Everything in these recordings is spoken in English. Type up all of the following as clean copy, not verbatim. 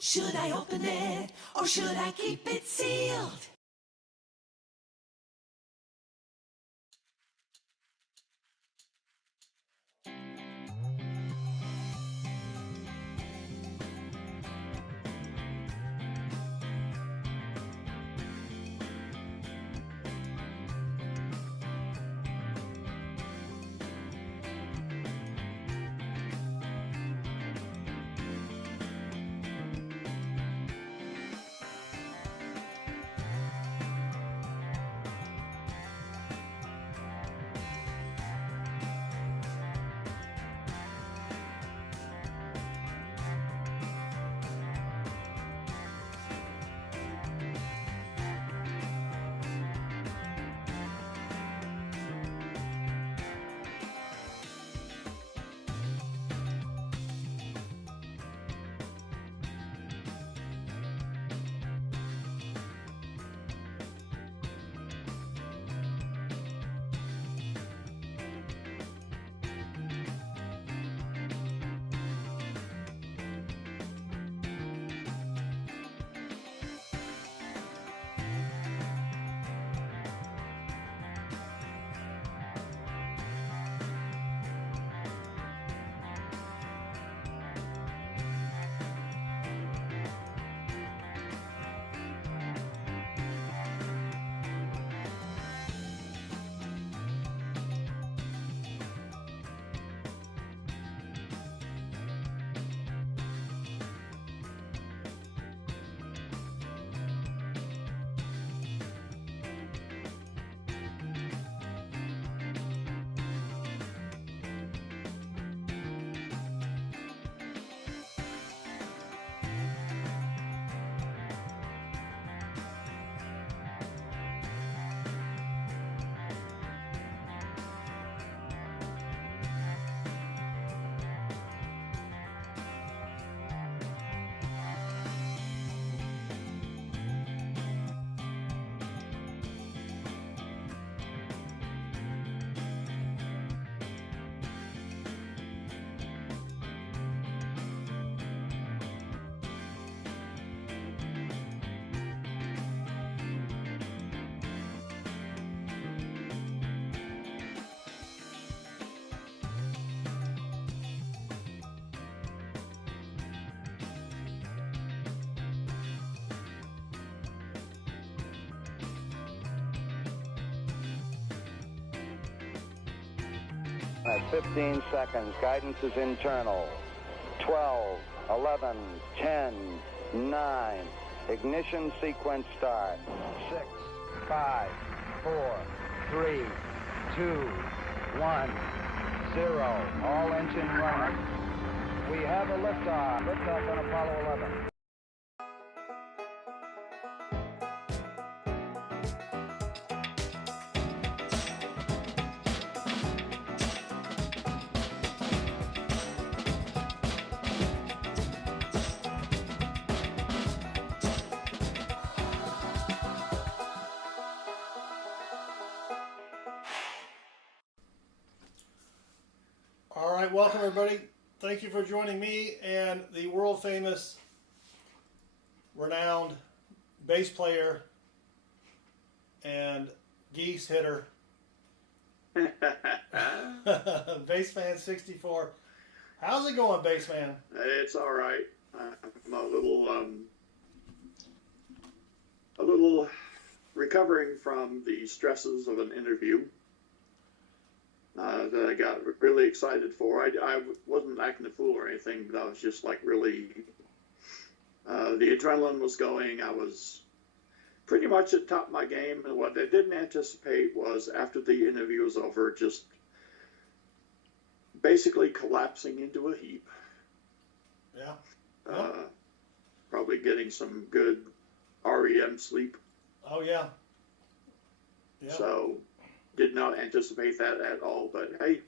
Should I open it or should I keep it sealed? At 15 seconds, guidance is internal. 12, 11, 10, 9. Ignition sequence start. 6, 5, 4, 3, 2, 1, 0. All engine running. We have a liftoff. Liftoff on Apollo 11. All right, welcome everybody. Thank you for joining me and the world famous, renowned bass player and geese hitter, Bassman 64. How's it going, Bassman? It's all right. I'm a little recovering from the stresses of an interview that I got really excited for. I wasn't acting a fool or anything, but I was just like really, the adrenaline was going. I was pretty much at the top of my game. And what I didn't anticipate was after the interview was over, just basically collapsing into a heap. Yeah. Probably getting some good REM sleep. Oh, yeah. Yeah. So did not anticipate that at all, but hey,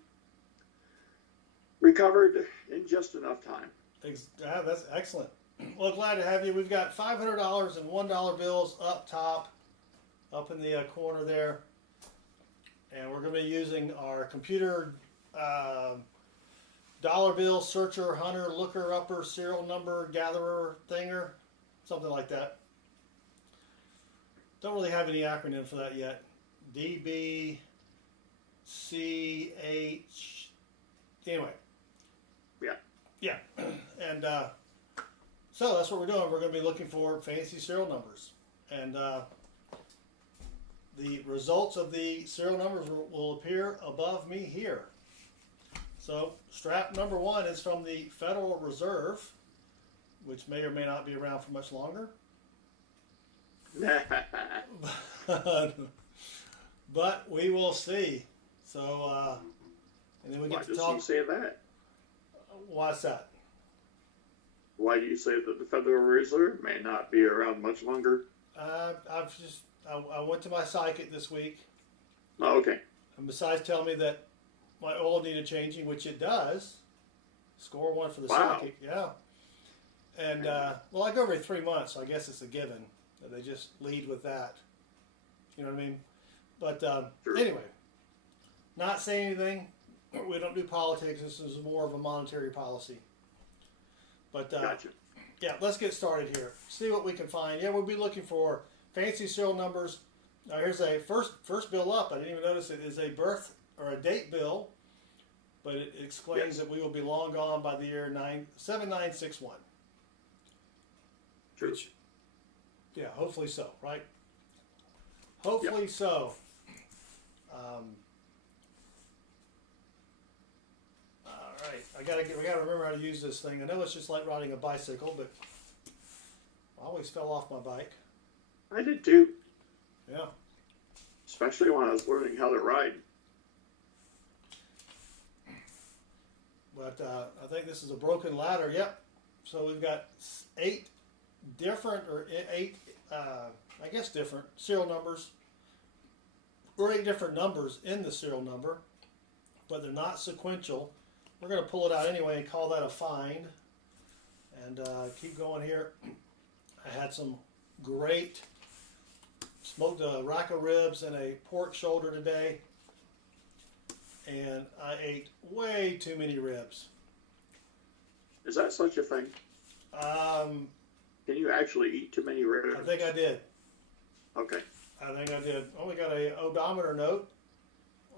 recovered in just enough time. Yeah, that's excellent. Well, glad to have you. We've got $500 and $1 bills up top, up in the corner there. And we're going to be using our computer dollar bill searcher, hunter, looker, upper, serial number, gatherer, thinger, something like that. Don't really have any acronym for that yet. DBCH. Anyway. Yeah. Yeah. And so that's what we're doing. We're going to be looking for fancy serial numbers. And the results of the serial numbers will appear above me here. So strap number 1 is from the Federal Reserve, which may or may not be around for much longer. But we will see. So, and then we get to talk. Why does he say that? What's that? Why do you say that the Federal Reserve may not be around much longer? I went to my psychic this week. Oh, okay. And besides telling me that my oil needed changing, which it does, score 1 for the psychic, yeah. And well, I go every 3 months, so I guess it's a given that they just lead with that. You know what I mean? But Sure. Anyway, not saying anything. We don't do politics. This is more of a monetary policy. But Gotcha. yeah, let's get started here. See what we can find. Yeah, we'll be looking for fancy serial numbers. Now here's a first bill up. I didn't even notice it is a birth or a date bill, but it explains that we will be long gone by the year 7961. True. Which, yeah, hopefully so, right? Hopefully so. All right, we gotta remember how to use this thing. I know it's just like riding a bicycle, but I always fell off my bike. I did too. Yeah. Especially when I was learning how to ride. But I think this is a broken ladder. Yep. So we've got 8 different, or 8, I guess different serial numbers, or 8 different numbers in the serial number, but they're not sequential. We're going to pull it out anyway and call that a find. And keep going here. I had some great smoked a rack of ribs and a pork shoulder today, and I ate way too many ribs. Is that such a thing? Can you actually eat too many ribs? I think I did. Okay. I think I did. Oh, we got a odometer note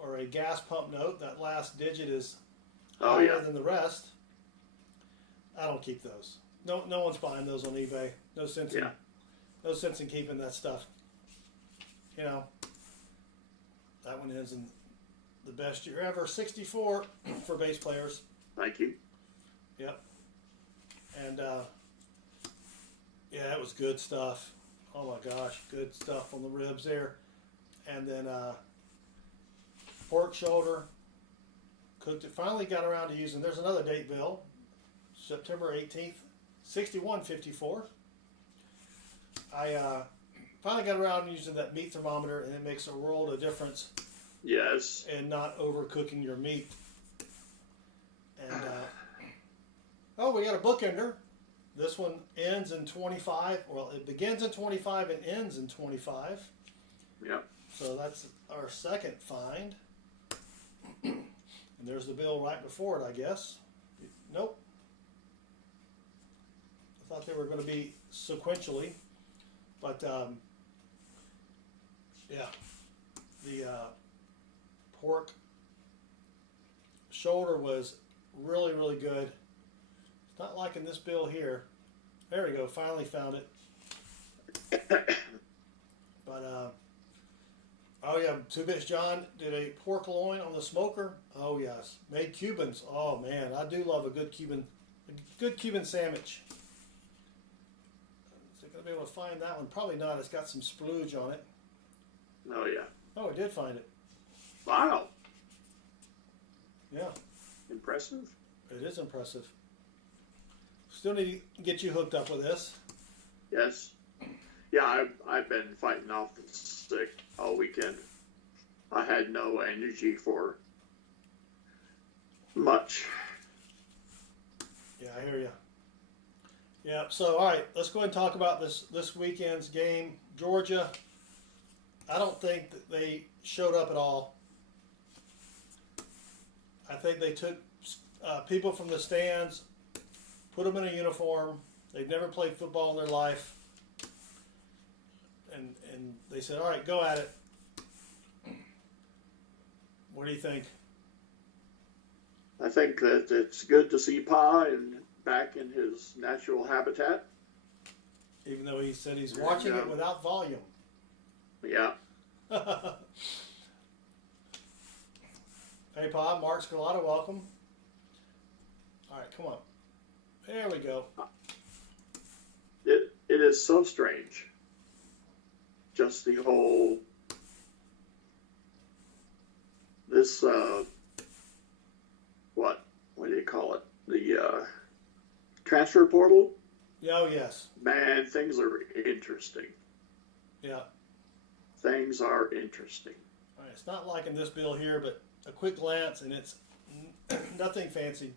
or a gas pump note. That last digit is higher than the rest. I don't keep those. No one's buying those on eBay. No sense in keeping that stuff. You know, that one ends in the best year ever, 64 for bass players. Thank you. Yep. And yeah, that was good stuff. Oh my gosh, good stuff on the ribs there. And then pork shoulder, cooked it. Finally got around to using, there's another date bill, September 18th, 6154. I finally got around to using that meat thermometer, and it makes a world of difference. Yes. And not overcooking your meat. And oh, we got a bookender. This one ends in 25. Well, it begins in 25 and ends in 25. Yep. So that's our second find. And there's the bill right before it, I guess. Nope. I thought they were going to be sequentially. But, yeah. The pork shoulder was really, really good. It's not like in this bill here. There we go. Finally found it. But, oh yeah, 2-Bits John did a pork loin on the smoker. Oh yes, made Cubans. Oh man, I do love a good Cuban sandwich. Is it gonna be able to find that one? Probably not. It's got some splooge on it. Oh yeah. Oh, I did find it. Wow. Yeah. Impressive. It is impressive. Still need to get you hooked up with this. Yes. Yeah, I've been fighting off the sick all weekend. I had no energy for much. Yeah, I hear you. Yeah, so all right, let's go ahead and talk about this weekend's game. Georgia, I don't think that they showed up at all. I think they took people from the stands, put them in a uniform. They've never played football in their life. And they said, all right, go at it. What do you think? I think that it's good to see Pa back in his natural habitat. Even though he said he's watching it without volume. Yeah. Hey, Pa, Mark Scalata, welcome. All right, come on. There we go. It is so strange. Just the whole this what do you call it? The transfer portal. Oh yes. Man, things are interesting. Yeah. Things are interesting. All right, it's not like in this bill here, but a quick glance, and it's nothing fancy.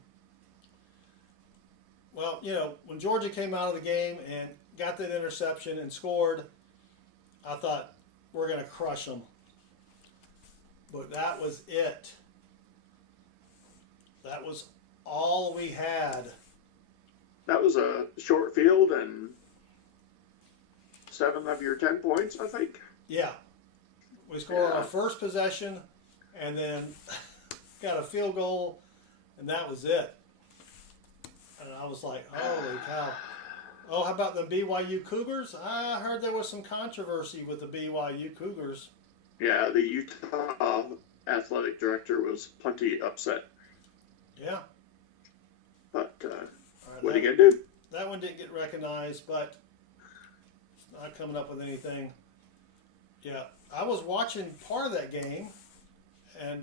Well, you know, when Georgia came out of the game and got that interception and scored, I thought, we're going to crush them. But that was it. That was all we had. That was a short field and 7 of your 10 points, I think. Yeah. We scored on our first possession and then got a field goal, and that was it. And I was like, holy cow. Oh, how about the BYU Cougars? I heard there was some controversy with the BYU Cougars. Yeah, the Utah athletic director was plenty upset. Yeah. But Right, what are you going to do? That one didn't get recognized, but it's not coming up with anything. Yeah, I was watching part of that game and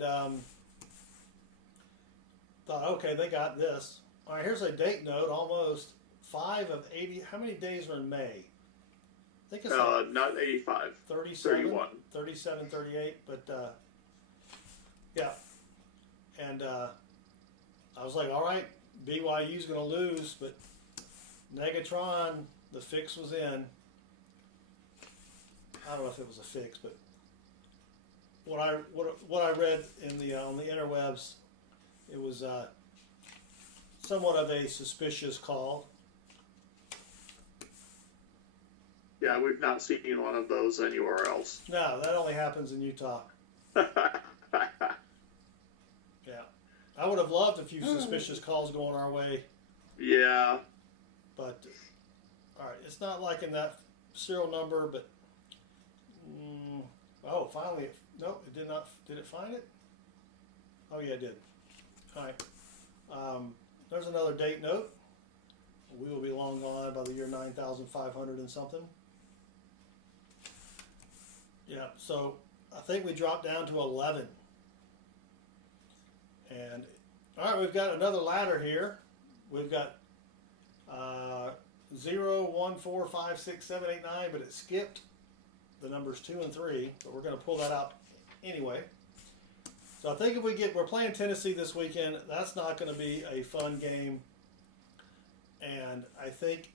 thought, okay, they got this. All right, here's a date note, almost 5 of 80. How many days are in May? I think it's not 85. 37, 31. 37, 38, but yeah. And I was like, all right, BYU's going to lose, but Negatron, the fix was in. I don't know if it was a fix, but what I read in the on the interwebs, it was somewhat of a suspicious call. Yeah, we've not seen one of those anywhere else. No, that only happens in Utah. Yeah, I would have loved a few suspicious calls going our way. Yeah. But all right, it's not like in that serial number, but oh, finally, no, it did not. Did it find it? Oh yeah, it did. All right. There's another date note. We will be long gone by the year 9,500 and something. Yeah, so I think we dropped down to 11. And all right, we've got another ladder here. We've got 0, 1, 4, 5, 6, 7, 8, 9, but it skipped the numbers 2 and 3. But we're going to pull that out anyway. So I think if we're playing Tennessee this weekend, that's not going to be a fun game. And I think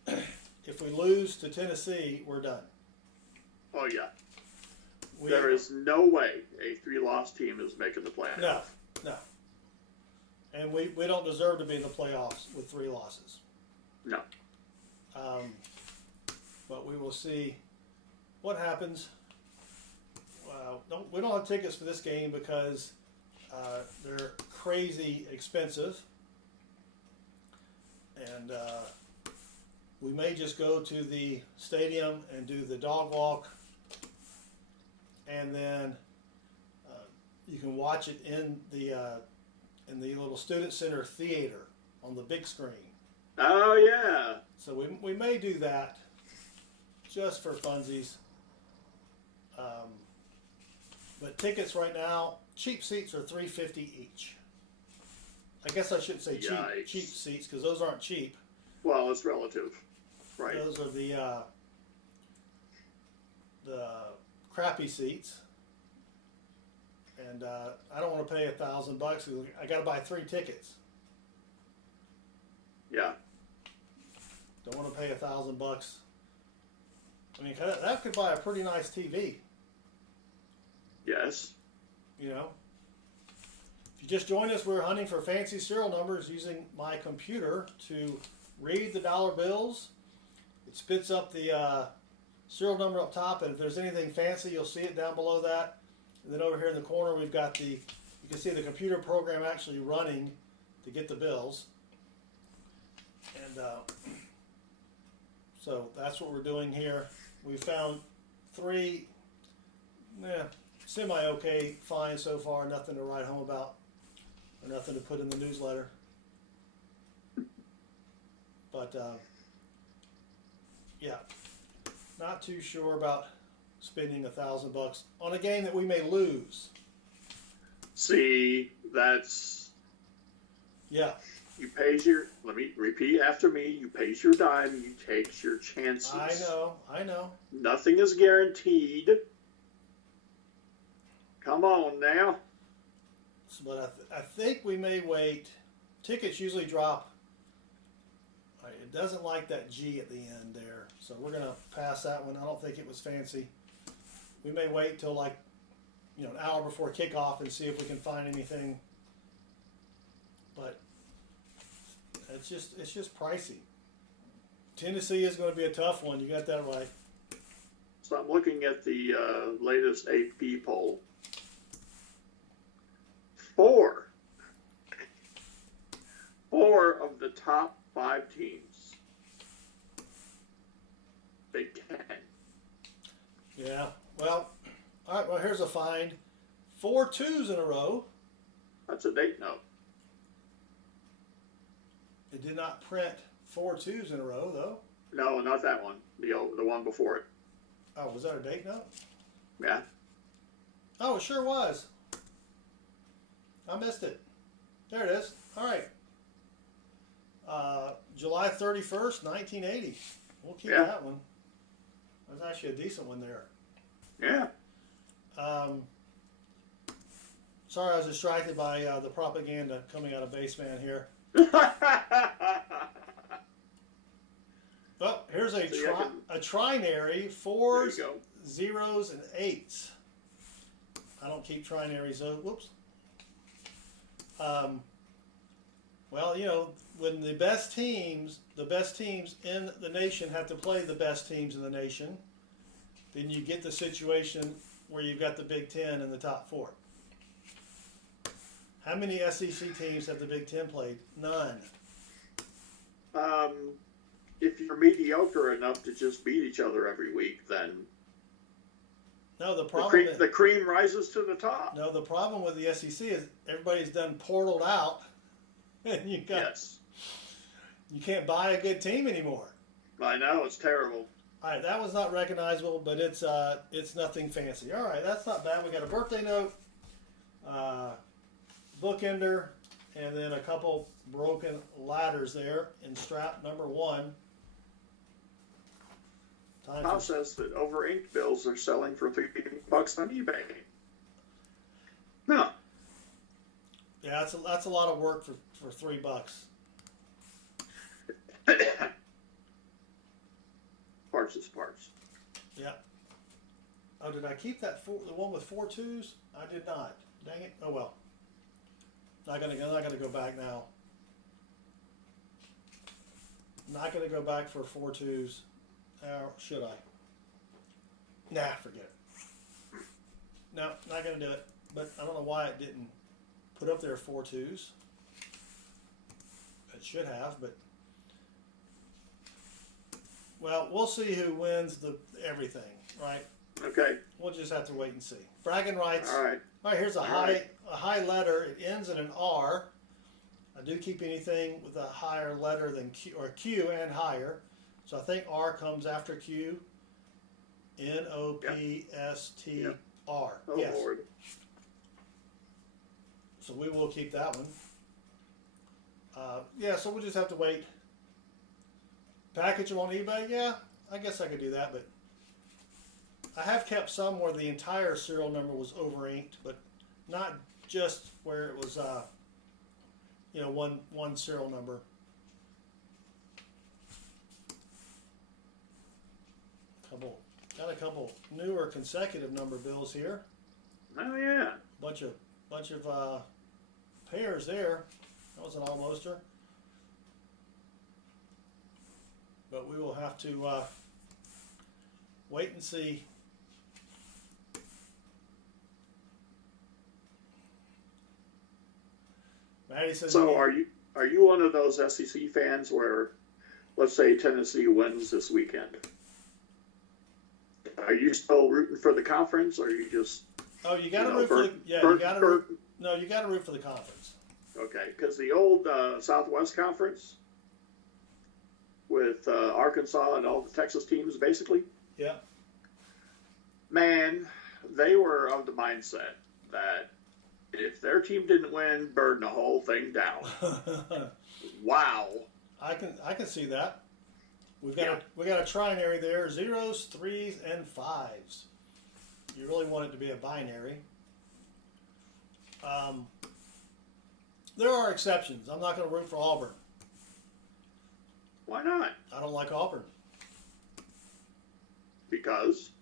if we lose to Tennessee, we're done. Oh, yeah. There is no way a 3-loss team is making the playoffs. No, no. And we don't deserve to be in the playoffs with 3 losses. No. But we will see what happens. We don't have tickets for this game because they're crazy expensive. And we may just go to the stadium and do the dog walk. And then you can watch it in the little student center theater on the big screen. Oh yeah. So we may do that just for funsies. But tickets right now, cheap seats are $3.50 each. I guess I shouldn't say cheap seats because those aren't cheap. Well, it's relative, right? Those are the crappy seats, and I don't want to pay $1,000. I got to buy 3 tickets. Yeah. Don't want to pay $1,000. I mean, that could buy a pretty nice TV. Yes. You know, if just joined us, we're hunting for fancy serial numbers using my computer to read the dollar bills. It spits up the serial number up top, and if there's anything fancy, you'll see it down below that. And then over here in the corner, we've got you can see the computer program actually running to get the bills. And so that's what we're doing here. We found 3 semi-okay finds so far, nothing to write home about or nothing to put in the newsletter. But yeah, not too sure about spending $1,000 on a game that we may lose. See, that's... Yeah. You pays your... Let me repeat after me. You pays your dime. You takes your chances. I know. Nothing is guaranteed. Come on now. But I think we may wait. Tickets usually drop. It doesn't like that G at the end there. So we're going to pass that one. I don't think it was fancy. We may wait till like, an hour before kickoff and see if we can find anything. But it's just pricey. Tennessee is going to be a tough one. You got that right. So I'm looking at the latest AP poll. 4 of the top 5 teams. Big Ten. Yeah. Well, all right. Well, here's a find. 4 2s in a row. That's a date note. It did not print 4 2s in a row, though. No, not that one. The one before it. Oh, was that a date note? Yeah. Oh, it sure was. I missed it. There it is. All right. July 31st, 1980. We'll keep that one. That's actually a decent one there. Yeah. Sorry, I was distracted by the propaganda coming out of Baseman here. Oh, here's a trinary, 4s, 0s, and 8s. I don't keep trinaries though. Whoops. Well, when the best teams in the nation have to play the best teams in the nation, then you get the situation where you've got the Big Ten in the top 4. How many SEC teams have the Big Ten played? None. If you're mediocre enough to just beat each other every week, then no. The problem the cream rises to the top. No, the problem with the SEC is everybody's done portaled out, and you can't buy a good team anymore. I know, it's terrible. All right, that was not recognizable, but it's nothing fancy. All right, that's not bad. We got a birthday note, bookender, and then a couple broken ladders there in strap number 1. Tom says that over inked bills are selling for $3 on eBay. No. Yeah, that's a lot of work for $3. Parts is parts. Yeah. Oh, did I keep the one with 4 2s? I did not. Dang it. Oh well. I'm not gonna go back now. Not gonna go back for 4 2s. Or should I? Nah, forget it. No, not gonna do it. But I don't know why it didn't put up there 4 2s. It should have, but well, we'll see who wins everything, right? Okay. We'll just have to wait and see. Bragging rights. All right. All right, here's a high letter. It ends in an R. I do keep anything with a higher letter than Q, or Q and higher. So I think R comes after Q. N-O-P-S-T-R. Oh, yes. Lord. So we will keep that one. Yeah, so we'll just have to wait. Package them on eBay? Yeah, I guess I could do that, but I have kept some where the entire serial number was over inked, but not just where it was, one serial number. Got a couple newer consecutive number bills here. Oh yeah. Bunch of pairs there. That was an almoster. But we will have to wait and see. Maddie says. So are you one of those SEC fans where, let's say Tennessee wins this weekend? Are you still rooting for the conference, or are you just? Oh, you got to root for the. Yeah, you got to root. No, you got to root for the conference. Okay, because the old Southwest Conference with Arkansas and all the Texas teams, basically. Yeah. Man, they were of the mindset that if their team didn't win, burn the whole thing down. Wow. I can see that. We got a trinary there: 0s, 3s, and 5s. You really want it to be a binary. There are exceptions. I'm not going to root for Auburn. Why not? I don't like Auburn. Because?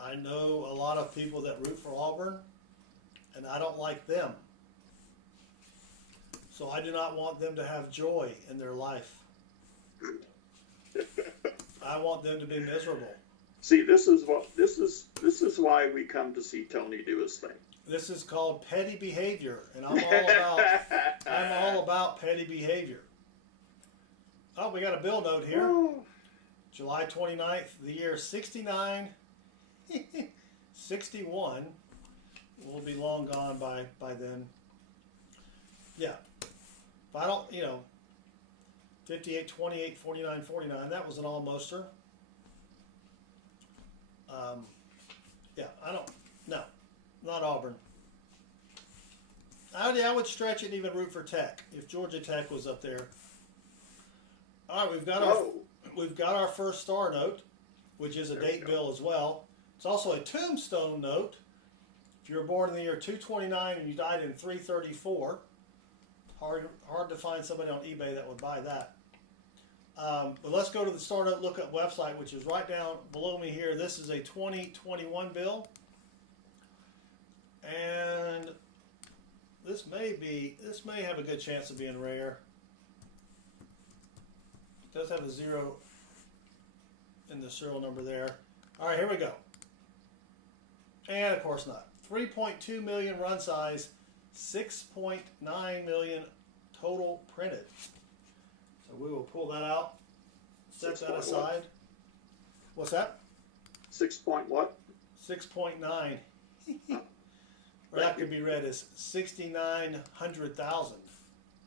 I know a lot of people that root for Auburn, and I don't like them. So I do not want them to have joy in their life. I want them to be miserable. See, this is why we come to see Tony do his thing. This is called petty behavior, and I'm all about petty behavior. Oh, we got a bill note here. Oh. July 29th, the year 69, 61. We'll be long gone by then. Yeah. If I don't, 58, 28, 49, 49. That was an almoster. No, not Auburn. I would stretch it and even root for Tech if Georgia Tech was up there. All right, we've got our first star note, which is a date bill as well. It's also a tombstone note. If you were born in the year 229 and you died in 334, hard to find somebody on eBay that would buy that. But let's go to the Star Note Lookup website, which is right down below me here. This is a 2021 bill. And this may have a good chance of being rare. It does have a 0 in the serial number there. All right, here we go. And of course not. 3.2 million run size, 6.9 million total printed. So we will pull that out, set that aside. What's that? 6 point what? 6.9. Or that could be read as 69,100,000.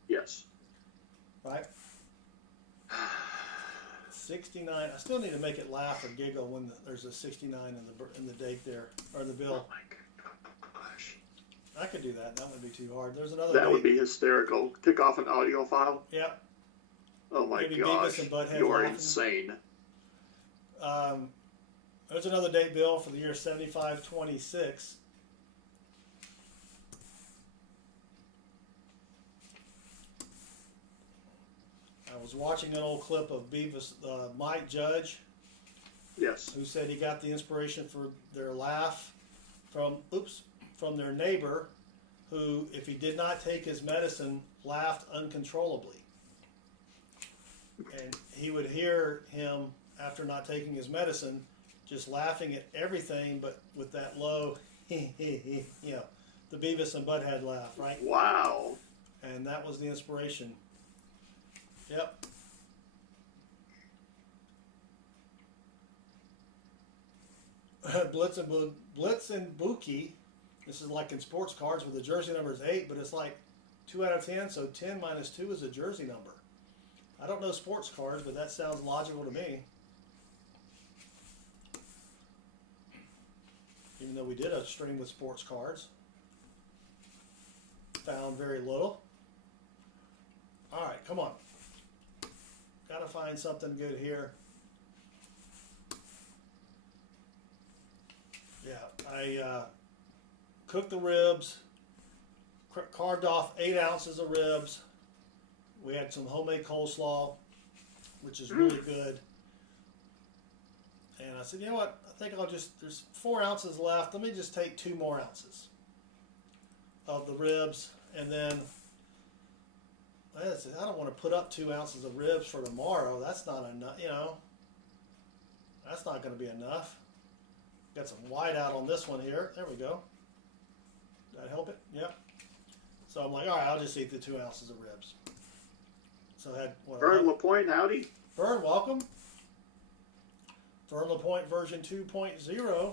Yes. Right? 69. I still need to make it laugh or giggle when there's a 69 in the date there, or the bill. Oh my gosh. I could do that. That wouldn't be too hard. There's another That date. would be hysterical. Kick off an audio file. Yep. Oh my Maybe gosh. Beavis and Butthead You are laughing. insane. There's another date bill for the year 7526. I was watching an old clip of Beavis, Mike Judge, Yes. who said he got the inspiration for their laugh from their neighbor, who, if he did not take his medicine, laughed uncontrollably. And he would hear him, after not taking his medicine, just laughing at everything, but with that low, the Beavis and Butthead laugh, right? Wow. And that was the inspiration. Yep. Blitz and Buki. This is like in sports cards where the jersey number is 8, but it's like 2 out of 10, so 10 minus 2 is a jersey number. I don't know sports cards, but that sounds logical to me. Even though we did a stream with sports cards. Found very little. Alright, come on. Gotta find something good here. Yeah, I cooked the ribs, carved off 8 ounces of ribs. We had some homemade coleslaw, which is really good. And I said, you know what? I think there's 4 ounces left. Let me just take 2 more ounces of the ribs, and then I don't want to put up 2 ounces of ribs for tomorrow. That's not enough, you know. That's not going to be enough. Got some white out on this one here. There we go. Did that help it? Yep. So I'm like, all right, I'll just eat the 2 ounces of ribs. So I had what? Vern LaPointe, howdy. Vern, welcome. Vern LaPointe version 2.0.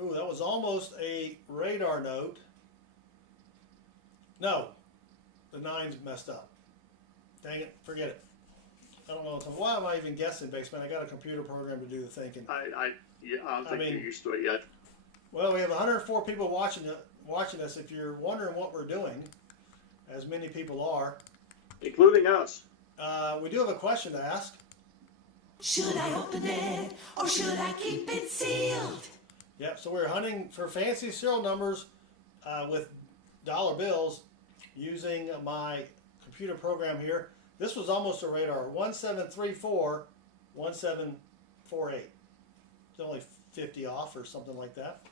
Ooh, that was almost a radar note. No, the 9's messed up. Dang it, forget it. I don't know. Why am I even guessing, Basement? I got a computer program to do the thinking. I don't think you're used to it yet. Well, we have 104 people watching us. If you're wondering what we're doing, as many people are, including us. We do have a question to ask. Should I open it or should I keep it sealed? Yep, so we're hunting for fancy serial numbers with dollar bills using my computer program here. This was almost a radar, 1734, 1748. It's only 50 off or something like that.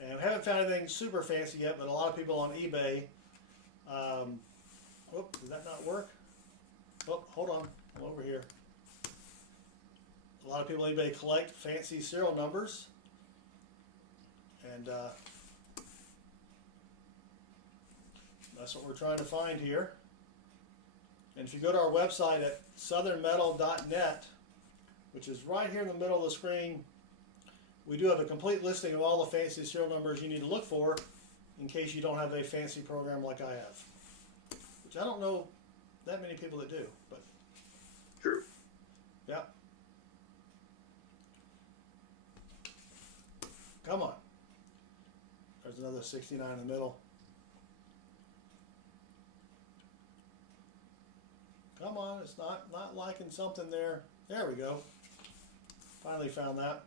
And we haven't found anything super fancy yet, but a lot of people on eBay. Whoop, did that not work? Oh, hold on, I'm over here. A lot of people on eBay collect fancy serial numbers. And that's what we're trying to find here. And if you go to our website at southernmetal.net, which is right here in the middle of the screen, we do have a complete listing of all the fancy serial numbers you need to look for in case you don't have a fancy program like I have. Which I don't know that many people that do, but True. yeah. Come on. There's another 69 in the middle. Come on, it's not liking something there. There we go. Finally found that.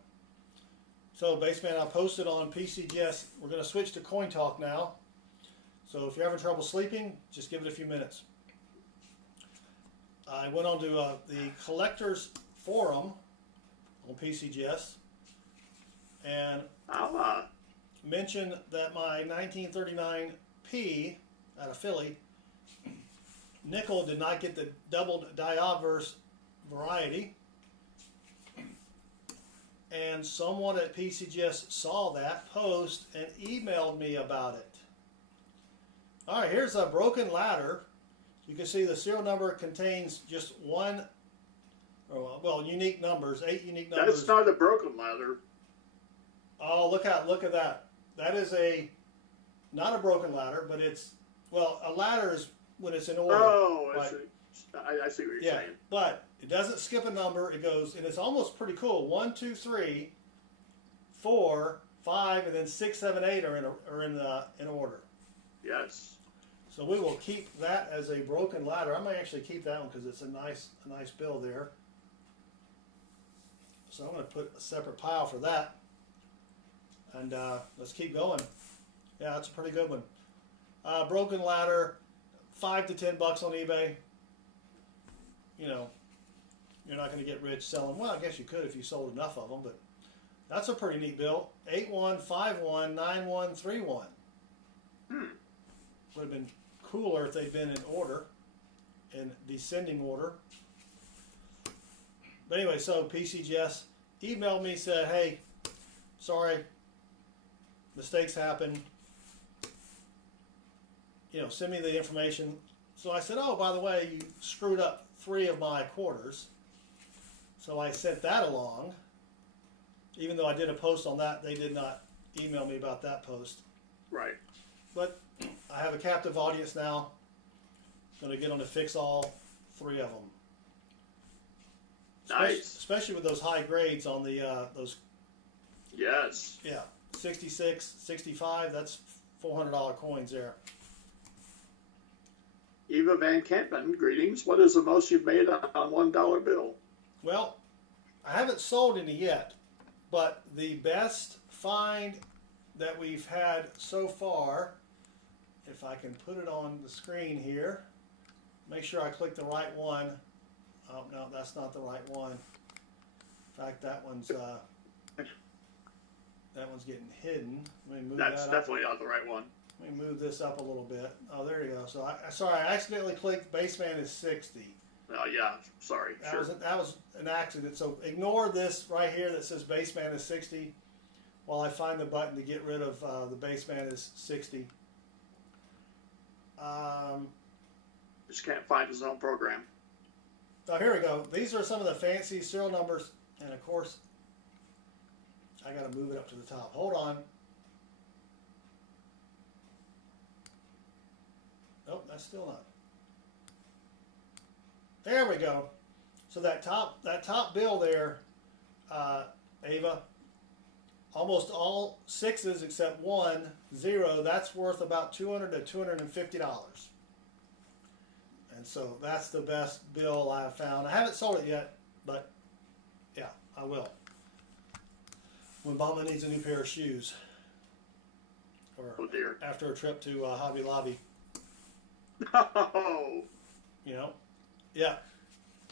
So, Baseman, I posted on PCGS. We're going to switch to Coin Talk now. So, if you're having trouble sleeping, just give it a few minutes. I went on to the collectors forum on PCGS and I'll mentioned that my 1939 P out of Philly nickel did not get the doubled diobverse variety, and someone at PCGS saw that post and emailed me about it. All right, here's a broken ladder. You can see the serial number contains just unique numbers, 8 unique numbers. That's not a broken ladder. Oh, look at that. That is not a broken ladder, but it's, well, a ladder is when it's in order. Oh, right? I see what you're saying. But it doesn't skip a number. It goes, and it's almost pretty cool. 1, 2, 3, 4, 5, and then 6, 7, 8 are in order. Yes. So we will keep that as a broken ladder. I might actually keep that one because it's a nice bill there. So I'm going to put a separate pile for that. And let's keep going. Yeah, that's a pretty good one. Broken ladder, $5 to $10 on eBay. You know, you're not going to get rich selling. Well, I guess you could if you sold enough of them, but that's a pretty neat bill. 81519131. Would have been cooler if they'd been in order, in descending order. But anyway, so PCGS emailed me, said, hey, sorry, mistakes happen. You know, send me the information. So I said, oh, by the way, you screwed up 3 of my quarters. So I sent that along. Even though I did a post on that, they did not email me about that post. Right. But I have a captive audience now. Going to get them to fix all 3 of them. Nice. Especially with those high grades on the those. Yes. Yeah, 66, 65. That's $400 coins there. Eva Van Kempen, greetings. What is the most you've made on $1 bill? Well, I haven't sold any yet, but the best find that we've had so far, if I can put it on the screen here, make sure I click the right one. Oh, no, that's not the right one. In fact, that one's, That one's getting hidden. Let me move That's that definitely not the right one. Let me move this up a little bit. Oh, there you go. So, sorry, I accidentally clicked baseman is 60. Oh, yeah, sorry. Sure. That was an accident. So ignore this right here that says baseman is 60 while I find the button to get rid of the baseman is 60. Just can't find his own program. Oh, here we go. These are some of the fancy serial numbers. And, of course, I got to move it up to the top. Hold on. Nope, that's still not. There we go. So that top bill there, Ava, almost all sixes except 1, 0. That's worth about $200 to $250. And so that's the best bill I've found. I haven't sold it yet, but yeah, I will. When Mama needs a new pair of shoes, or Oh, dear. after a trip to Hobby Lobby, Oh. you know, yeah.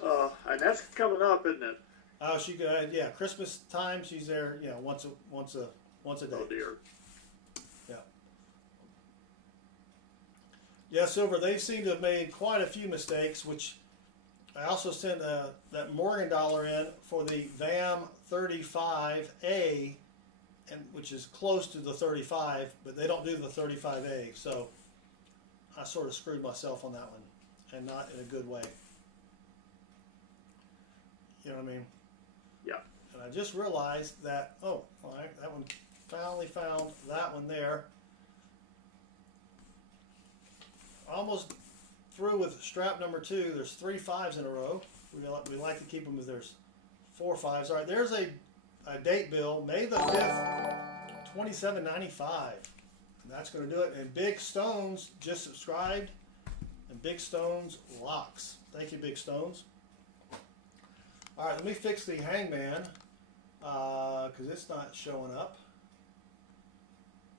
And that's coming up, isn't it? Oh, she yeah. Christmas time, she's there. You know, once a day. Oh, dear. Yeah. Yeah, Silver. They seem to have made quite a few mistakes. Which I also sent that Morgan dollar in for the VAM 35A, and which is close to the 35, but they don't do the 35A. So I sort of screwed myself on that one, and not in a good way. You know what I mean? Yeah. And I just realized that, oh, all right, that one finally found that one there. Almost through with strap number 2. There's 3 5s in a row. We like to keep them if there's 4 5s. All right, there's a date bill, May the 5th, $27.95. And that's going to do it. And Big Stones just subscribed. And Big Stones locks. Thank you, Big Stones. All right, let me fix the hangman because it's not showing up.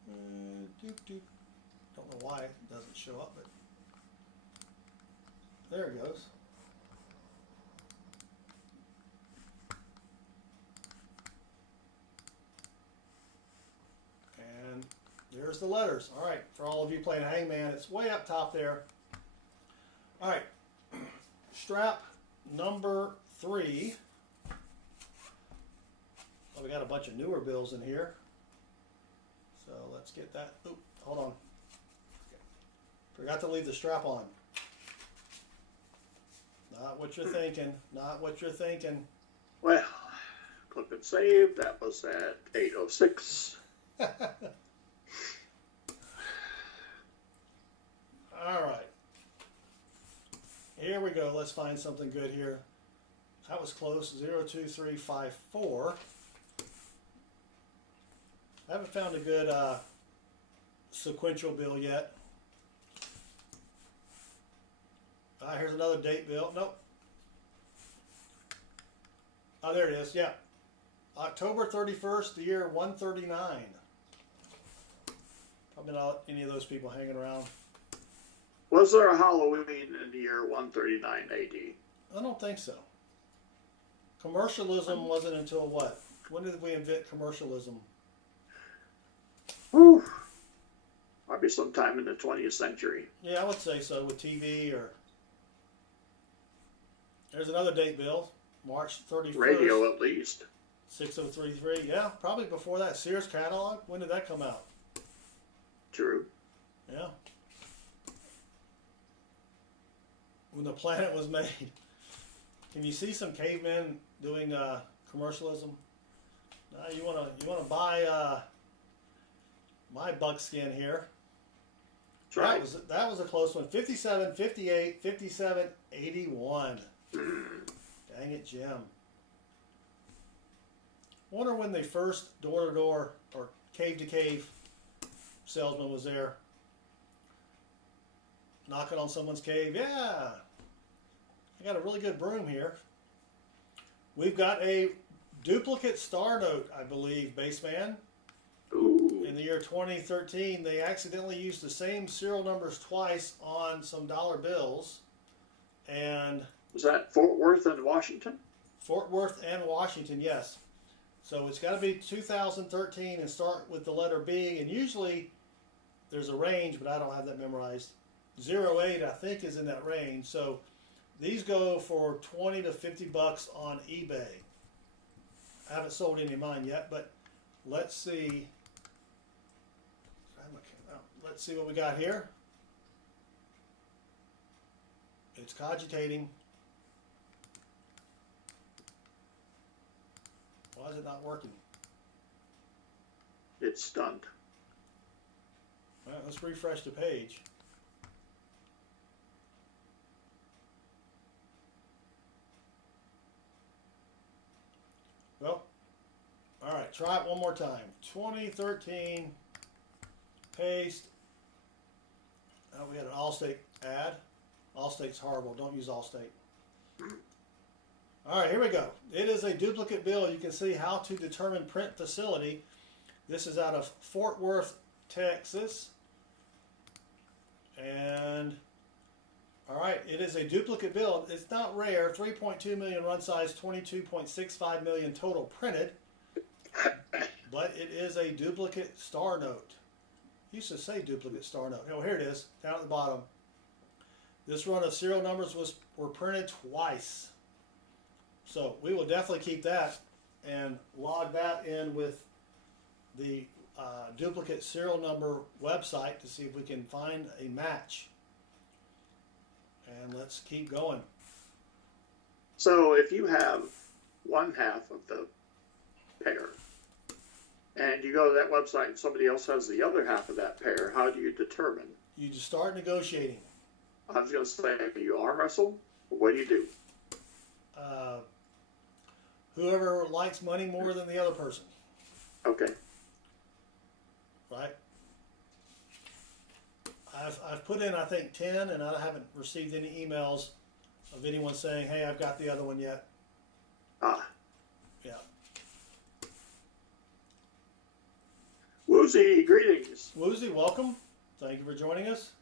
Don't know why it doesn't show up, but there it goes. And there's the letters. All right, for all of you playing hangman, it's way up top there. All right, strap number 3. Well, we got a bunch of newer bills in here. So let's get that. Oop, hold on. Forgot to leave the strap on. Not what you're thinking. Not what you're thinking. Well, click and save. That was at 8:06. All right. Here we go. Let's find something good here. That was close. 02354. I haven't found a good sequential bill yet. Here's another date bill. Nope. Oh, there it is. Yeah. October 31st, the year 139. Probably not any of those people hanging around. Was there a Halloween in the year 139 AD? I don't think so. Commercialism wasn't until what? When did we invent commercialism? Whew. Probably sometime in the 20th century. Yeah, I would say so, with TV or... There's another date bill, March 31st. Radio, at least. 6033. Yeah, probably before that. Sears catalog. When did that come out? True. Yeah. When the planet was made. Can you see some cavemen doing commercialism? You wanna buy my buckskin here. That's right. That was a close one. 57, 58, 57, 81. Dang it, Jim. Wonder when the first door-to-door or cave-to-cave salesman was there. Knocking on someone's cave. Yeah. I got a really good broom here. We've got a duplicate star note, I believe, Baseman. Ooh. In the year 2013, they accidentally used the same serial numbers twice on some dollar bills. And Was that Fort Worth and Washington? Fort Worth and Washington, yes. So it's got to be 2013 and start with the letter B. And usually there's a range, but I don't have that memorized. 08, I think, is in that range. So these go for 20 to 50 bucks on eBay. I haven't sold any of mine yet, but let's see. Let's see what we got here. It's cogitating. Why is it not working? It's stunned. Well, let's refresh the page. Well, all right, try it one more time. 2013, paste. Oh, we had an Allstate ad. Allstate's horrible. Don't use Allstate. All right, here we go. It is a duplicate bill. You can see how to determine print facility. This is out of Fort Worth, Texas. And, all right, it is a duplicate bill. It's not rare. 3.2 million run size, 22.65 million total printed. But it is a duplicate star note. Used to say duplicate star note. Oh, here it is, down at the bottom. This run of serial numbers were printed twice. So we will definitely keep that and log that in with the duplicate serial number website to see if we can find a match. And let's keep going. So if you have one half of the pair and you go to that website and somebody else has the other half of that pair, how do you determine? You just start negotiating. I was going to say, do you arm wrestle? What do you do? Whoever likes money more than the other person. Okay. Right? I've put in, I think, 10, and I haven't received any emails of anyone saying, hey, I've got the other one yet. Ah. Yeah. Woozy, greetings. Woozy, welcome. Thank you for joining us.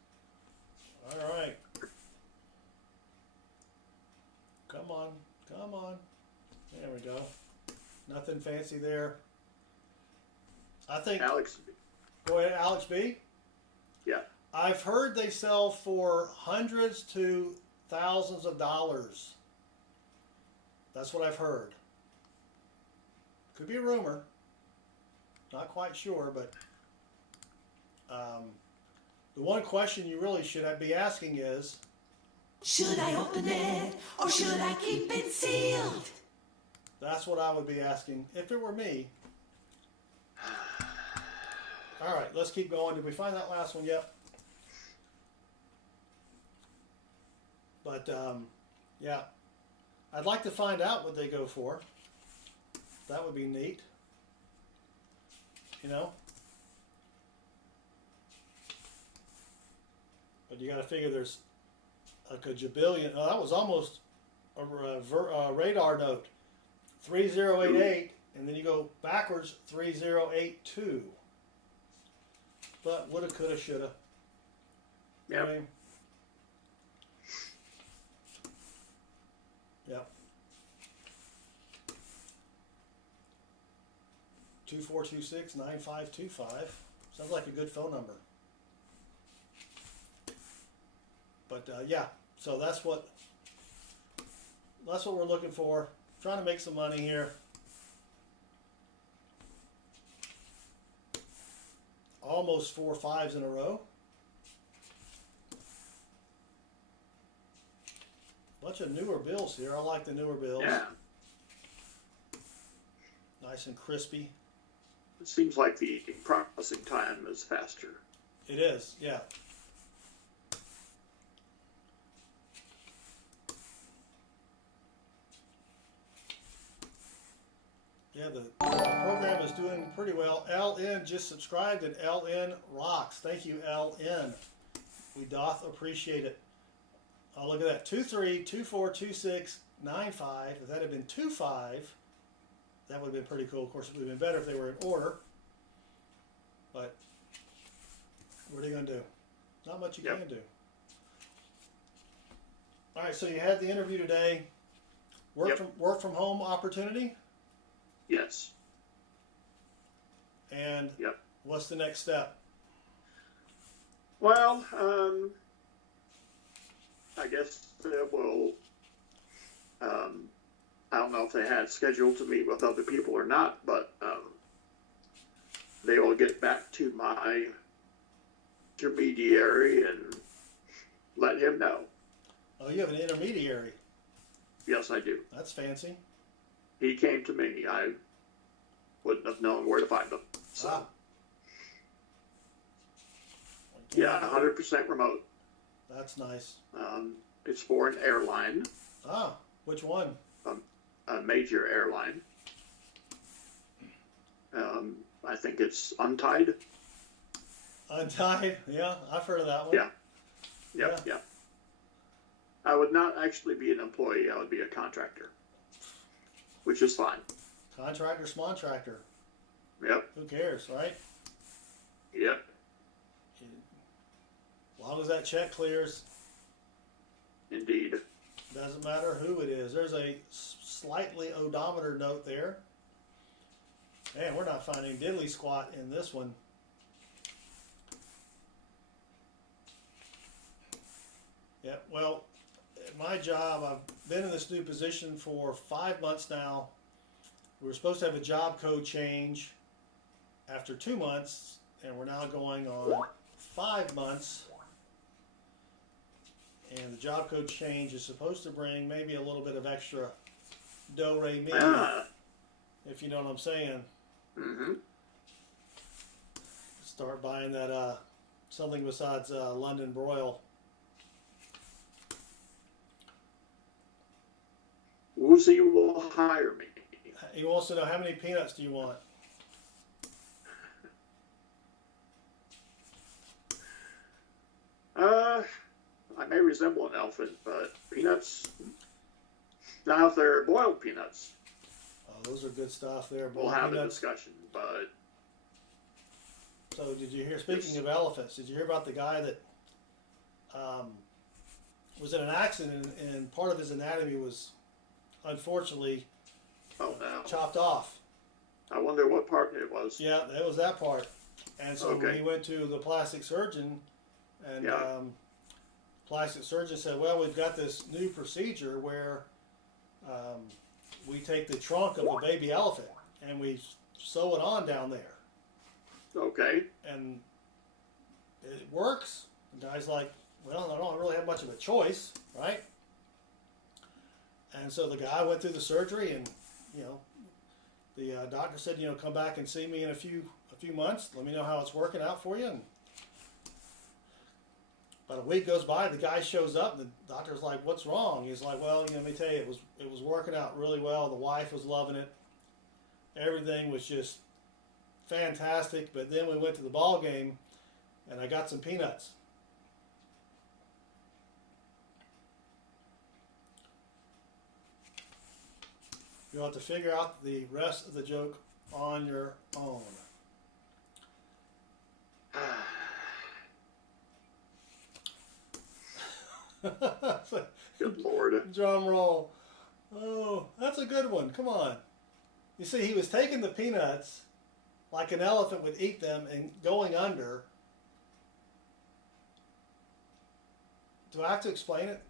All right. Come on. Come on. There we go. Nothing fancy there. I think... Alex. Go ahead, Alex B. Yeah. I've heard they sell for hundreds to thousands of dollars. That's what I've heard. Could be a rumor. Not quite sure, but the one question you really should be asking is, Should I open it or should I keep it sealed? that's what I would be asking if it were me. All right, let's keep going. Did we find that last one yet? But, yeah. I'd like to find out what they go for. That would be neat. You know? But you got to figure there's like a jabillion. Oh, that was almost a radar note. 3088, and then you go backwards, 3082. But woulda, coulda, shoulda. Yep. I mean, yep. 2426-9525. Sounds like a good phone number. But yeah, so that's what we're looking for. Trying to make some money here. Almost 4 5s in a row. Bunch of newer bills here. I like the newer bills. Yeah. Nice and crispy. It seems like the processing time is faster. It is, yeah. Yeah, the program is doing pretty well. LN just subscribed, and LN rocks. Thank you, LN. We doth appreciate it. Oh, look at that. 23242695. If that had been 25, that would have been pretty cool. Of course, it would have been better if they were in order. But what are you going to do? Not much you can do. All right, so you had the interview today. Work from home opportunity? Yes. And Yep. what's the next step? Well, I guess they will. I don't know if they had scheduled to meet with other people or not, but they will get back to my intermediary and let him know. Oh, you have an intermediary. Yes, I do. That's fancy. He came to me. I wouldn't have known where to find him. So, Ah. yeah, 100% remote. That's nice. It's for an airline, Ah, which one? a major airline. I think it's Untied. Untied? Yeah, I've heard of that one. Yeah. Yep. I would not actually be an employee. I would be a contractor, which is fine. Contractor, smontractor. Yep. Who cares, right? Yep. As long as that check clears, Indeed. doesn't matter who it is. There's a slightly odometer note there. Man, we're not finding diddly squat in this one. Yeah, well, at my job, I've been in this new position for 5 months now. We were supposed to have a job code change after 2 months, and we're now going on 5 months. And the job code change is supposed to bring maybe a little bit of extra do re mi, if you know what I'm saying. Mm-hmm. Start buying that something besides London broil. Woozy will hire me. He wants to know, how many peanuts do you want? I may resemble an elephant, but peanuts. Now, if they're boiled peanuts, Oh, those are good stuff there. we'll boiled have a peanuts. discussion. But So did you hear, speaking of elephants, did you hear about the guy that was in an accident and part of his anatomy was unfortunately oh no, chopped off? I wonder what part it was. Yeah, that was that part. And so Okay. he went to the plastic surgeon, and Yeah. plastic surgeon said, well, we've got this new procedure where we take the trunk of the baby elephant and we sew it on down there. Okay. And it works. The guy's like, well, I don't really have much of a choice, right? And so the guy went through the surgery, and the doctor said, come back and see me in a few months. Let me know how it's working out for you. And about a week goes by, the guy shows up, and the doctor's like, what's wrong? He's like, well, let me tell you, it was working out really well. The wife was loving it. Everything was just fantastic. But then we went to the ball game, and I got some peanuts. You'll have to figure out the rest of the joke on your own. Good Lord. Drum roll. Oh, that's a good one. Come on. You see, he was taking the peanuts like an elephant would eat them and going under. Do I have to explain it?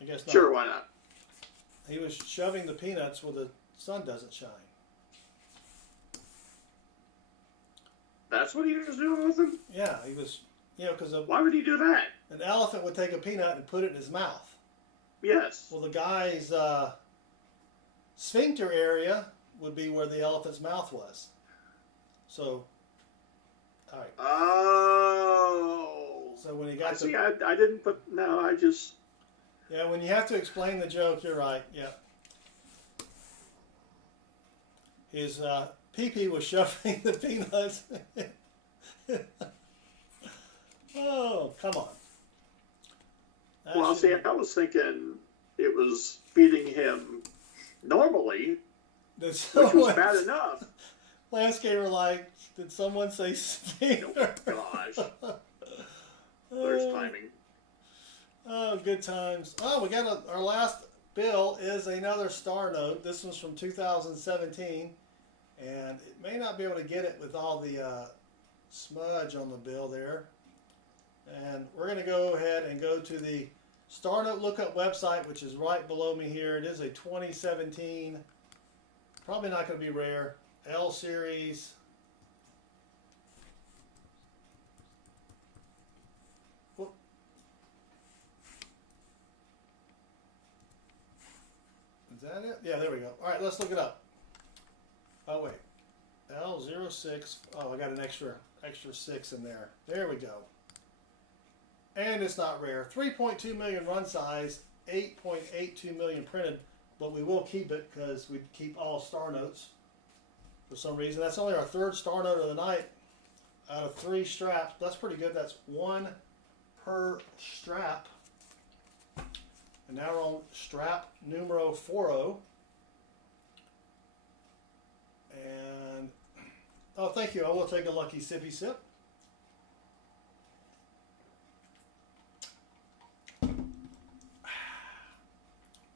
I guess not. Sure, why not? He was shoving the peanuts where the sun doesn't shine. That's what he was doing with them? Yeah, he was, because Why would he do that? an elephant would take a peanut and put it in his mouth. Yes. Well, the guy's sphincter area would be where the elephant's mouth was. So, all right. Oh. So when he got See, I didn't put, no, I just, yeah, when you have to explain the joke, you're right. Yeah. His pee-pee was shoving the peanuts. Oh, come on. That well, see, shouldn't- I was thinking it was feeding him normally, Did which was someone- bad enough. Landscaper like, did someone say sphincter? Gosh, there's timing. Oh, good times. Oh, we got our last bill is another star note. This one's from 2017. And it may not be able to get it with all the smudge on the bill there. And we're going to go ahead and go to the Star Note Lookup website, which is right below me here. It is a 2017, probably not going to be rare, L series. Whoop. Is that it? Yeah, there we go. All right, let's look it up. Oh, wait. L06. Oh, I got an extra 6 in there. There we go. And it's not rare. 3.2 million run size, 8.82 million printed, but we will keep it because we keep all star notes for some reason. That's only our third star note of the night out of 3 straps. That's pretty good. That's 1 per strap. And now we're on strap numero 40. And, oh, thank you. I will take a lucky sippy sip.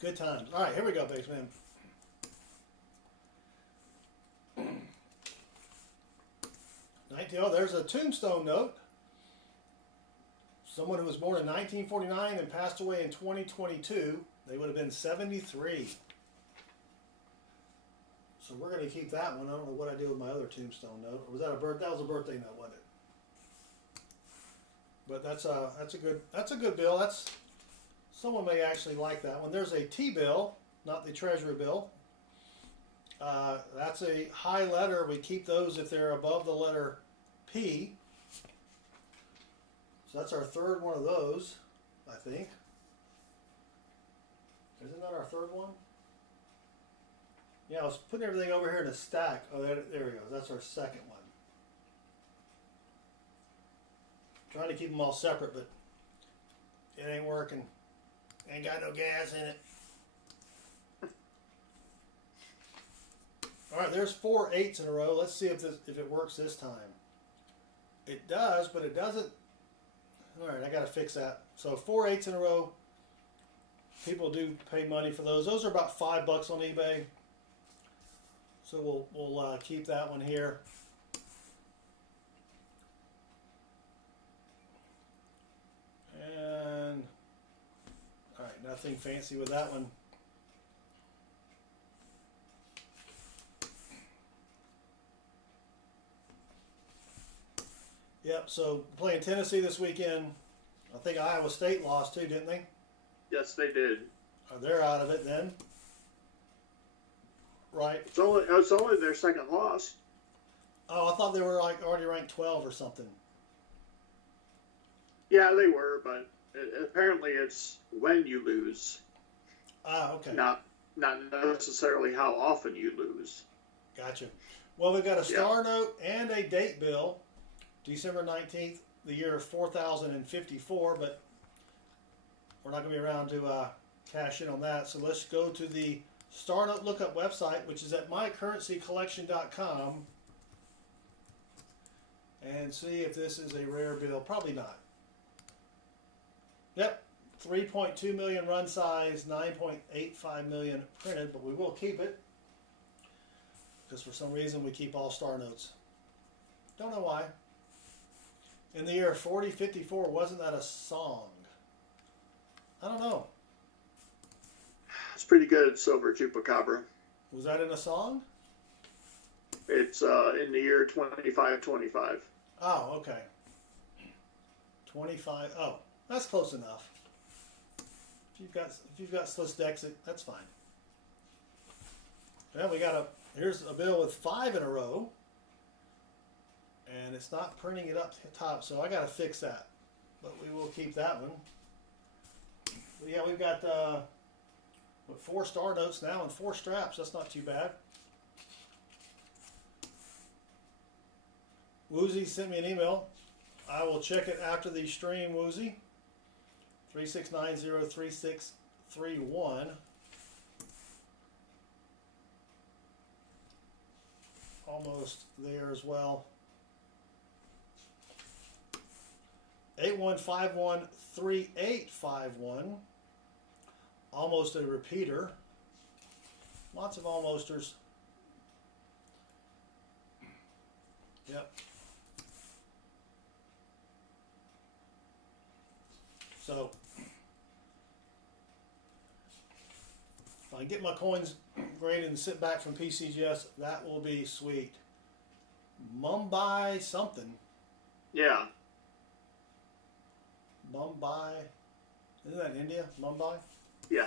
Good times. All right, here we go, Baseman. Oh, there's a tombstone note. Someone who was born in 1949 and passed away in 2022. They would have been 73. So we're going to keep that one. I don't know what I do with my other tombstone note. Or was that a birth? That was a birthday note, wasn't it? But that's a good bill. Someone may actually like that one. There's a T-bill, not the Treasury bill. That's a high letter. We keep those if they're above the letter P. So that's our third one of those, I think. Isn't that our third one? Yeah, I was putting everything over here in a stack. Oh, there we go. That's our second one. Trying to keep them all separate, but it ain't working. Ain't got no gas in it. All right, there's 4 8s in a row. Let's see if it works this time. It does, but it doesn't. All right, I got to fix that. So 4 8s in a row. People do pay money for those. Those are about $5 on eBay. So we'll keep that one here. And all right, nothing fancy with that one. Yep, so playing Tennessee this weekend. I think Iowa State lost too, didn't they? Yes, they did. Oh, they're out of it then. Right. It's only their second loss. Oh, I thought they were like already ranked 12 or something. Yeah, they were, but apparently it's when you lose. Ah, okay. Not necessarily how often you lose. Gotcha. Well, we've got a star note and a date bill. December 19th, the year 4054, but we're not going to be around to cash in on that. So let's go to the Star Note Lookup website, which is at mycurrencycollection.com, and see if this is a rare bill. Probably not. Yep, 3.2 million run size, 9.85 million printed, but we will keep it because for some reason we keep all star notes. Don't know why. In the year 4054, wasn't that a song? I don't know. It's pretty good, Silver Chupacabra. Was that in a song? It's in the year 2525. Oh, okay. 25. Oh, that's close enough. If you've got Swiss decks, that's fine. Well, here's a bill with 5 in a row, and it's not printing it up top, so I got to fix that. But we will keep that one. But yeah, we've got 4 star notes now and 4 straps. That's not too bad. Woozy sent me an email. I will check it after the stream, Woozy. 36903631. Almost there as well. 81513851. Almost a repeater. Lots of almosters. Yep. So, if I get my coins graded and sit back from PCGS, that will be sweet. Mumbai something. Yeah. Mumbai. Isn't that India? Mumbai? Yeah.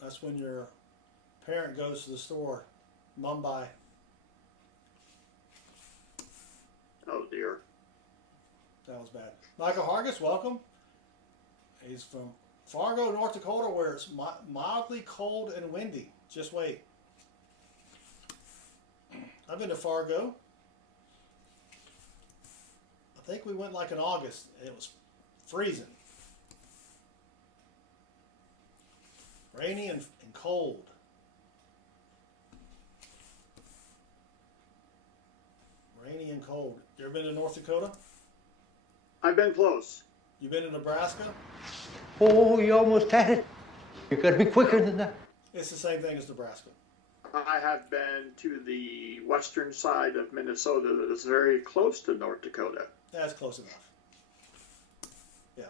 That's when your parent goes to the store. Mumbai. Oh dear. That was bad. Michael Hargis, welcome. He's from Fargo, North Dakota, where it's mildly cold and windy. Just wait. I've been to Fargo. I think we went like in August. It was freezing. Rainy and cold. Rainy and cold. You ever been to North Dakota? I've been close. You been to Nebraska? Oh, you almost had it. You got to be quicker than that. It's the same thing as Nebraska. I have been to the western side of Minnesota that is very close to North Dakota. That's close enough. Yeah.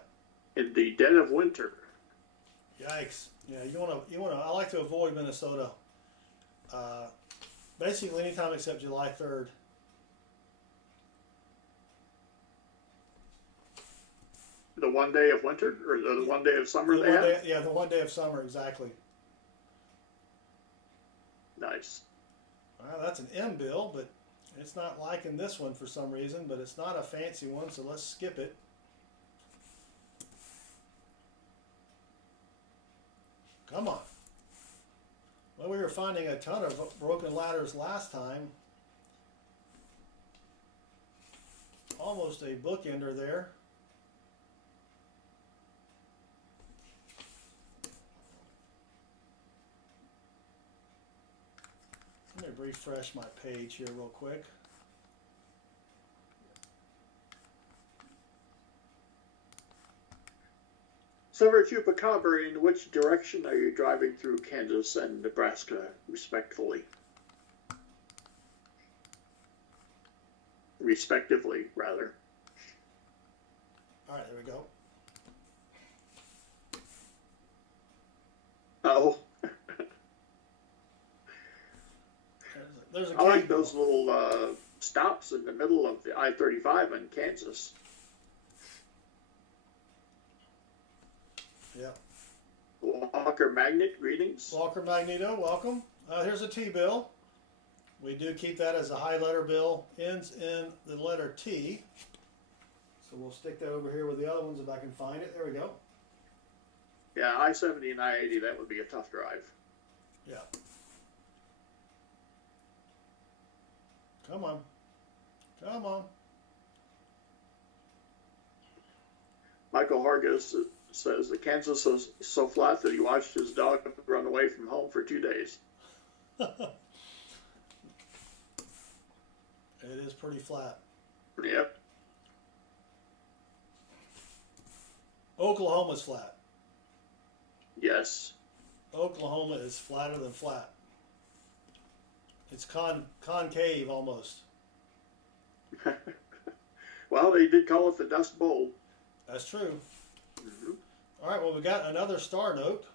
In the dead of winter. Yikes. Yeah, you wanna I like to avoid Minnesota. Basically anytime except July 3rd. The one day of winter, or the one day of summer they have? Yeah, the one day of summer, exactly. Nice. Well, that's an M bill, but it's not liking this one for some reason, but it's not a fancy one, so let's skip it. Come on. Well, we were finding a ton of broken ladders last time. Almost a bookender there. Let me refresh my page here real quick. Silver Chupacabra, in which direction are you driving through Kansas and Nebraska, respectively? Respectively, rather. All right, there we go. Oh, There's a I like cable. those little stops in the middle of the I-35 in Kansas. Yeah. Walker Magnet, greetings. Walker Magneto, welcome. Here's a T-bill. We do keep that as a high letter bill. Ends in the letter T. So we'll stick that over here with the other ones if I can find it. There we go. Yeah, I-70 and I-80, that would be a tough drive. Yeah. Come on. Come on. Michael Hargis says that Kansas is so flat that he watched his dog run away from home for 2 days. It is pretty flat. Yep. Oklahoma's flat. Yes. Oklahoma is flatter than flat. It's concave almost. Well, they did call it the Dust Bowl. That's true. All right, well, we got another star note.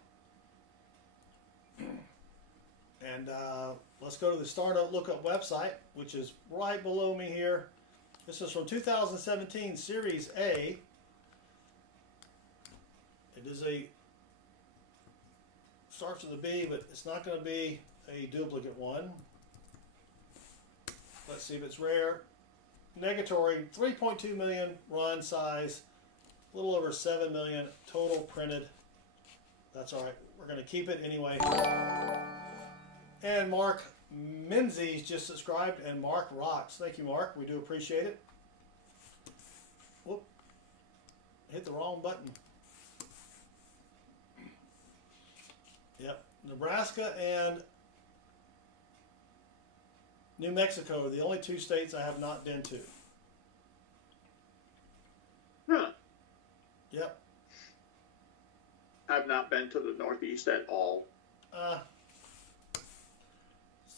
And let's go to the Star Note Lookup website, which is right below me here. This is from 2017, Series A. It is starts with a B, but it's not going to be a duplicate one. Let's see if it's rare. Negatory, 3.2 million run size, a little over 7 million total printed. That's all right. We're going to keep it anyway. And Mark Menzies just subscribed, and Mark rocks. Thank you, Mark. We do appreciate it. Whoop. Hit the wrong button. Yep. Nebraska and New Mexico are the only two states I have not been to. Huh. Yep. I've not been to the Northeast at all.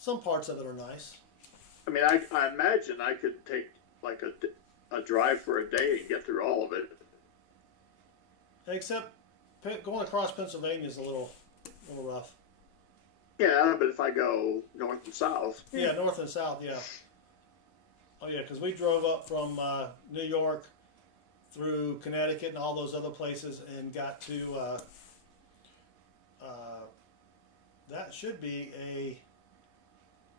Some parts of it are nice. I mean, I imagine I could take like a drive for a day and get through all of it. Except going across Pennsylvania is a little rough. Yeah, but if I go north and south. Yeah, north and south, yeah. Oh, yeah, because we drove up from New York through Connecticut and all those other places and got to, that should be a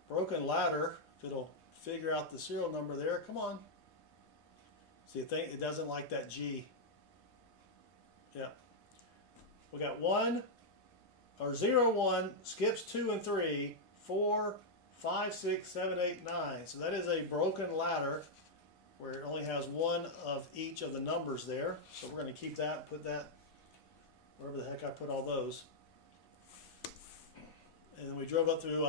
broken ladder. If it'll figure out the serial number there. Come on. See, it doesn't like that G. Yeah. We got 0, 1, skips 2 and 3, 4, 5, 6, 7, 8, 9. So that is a broken ladder where it only has one of each of the numbers there. So we're going to keep that, put that wherever the heck I put all those. And then we drove up through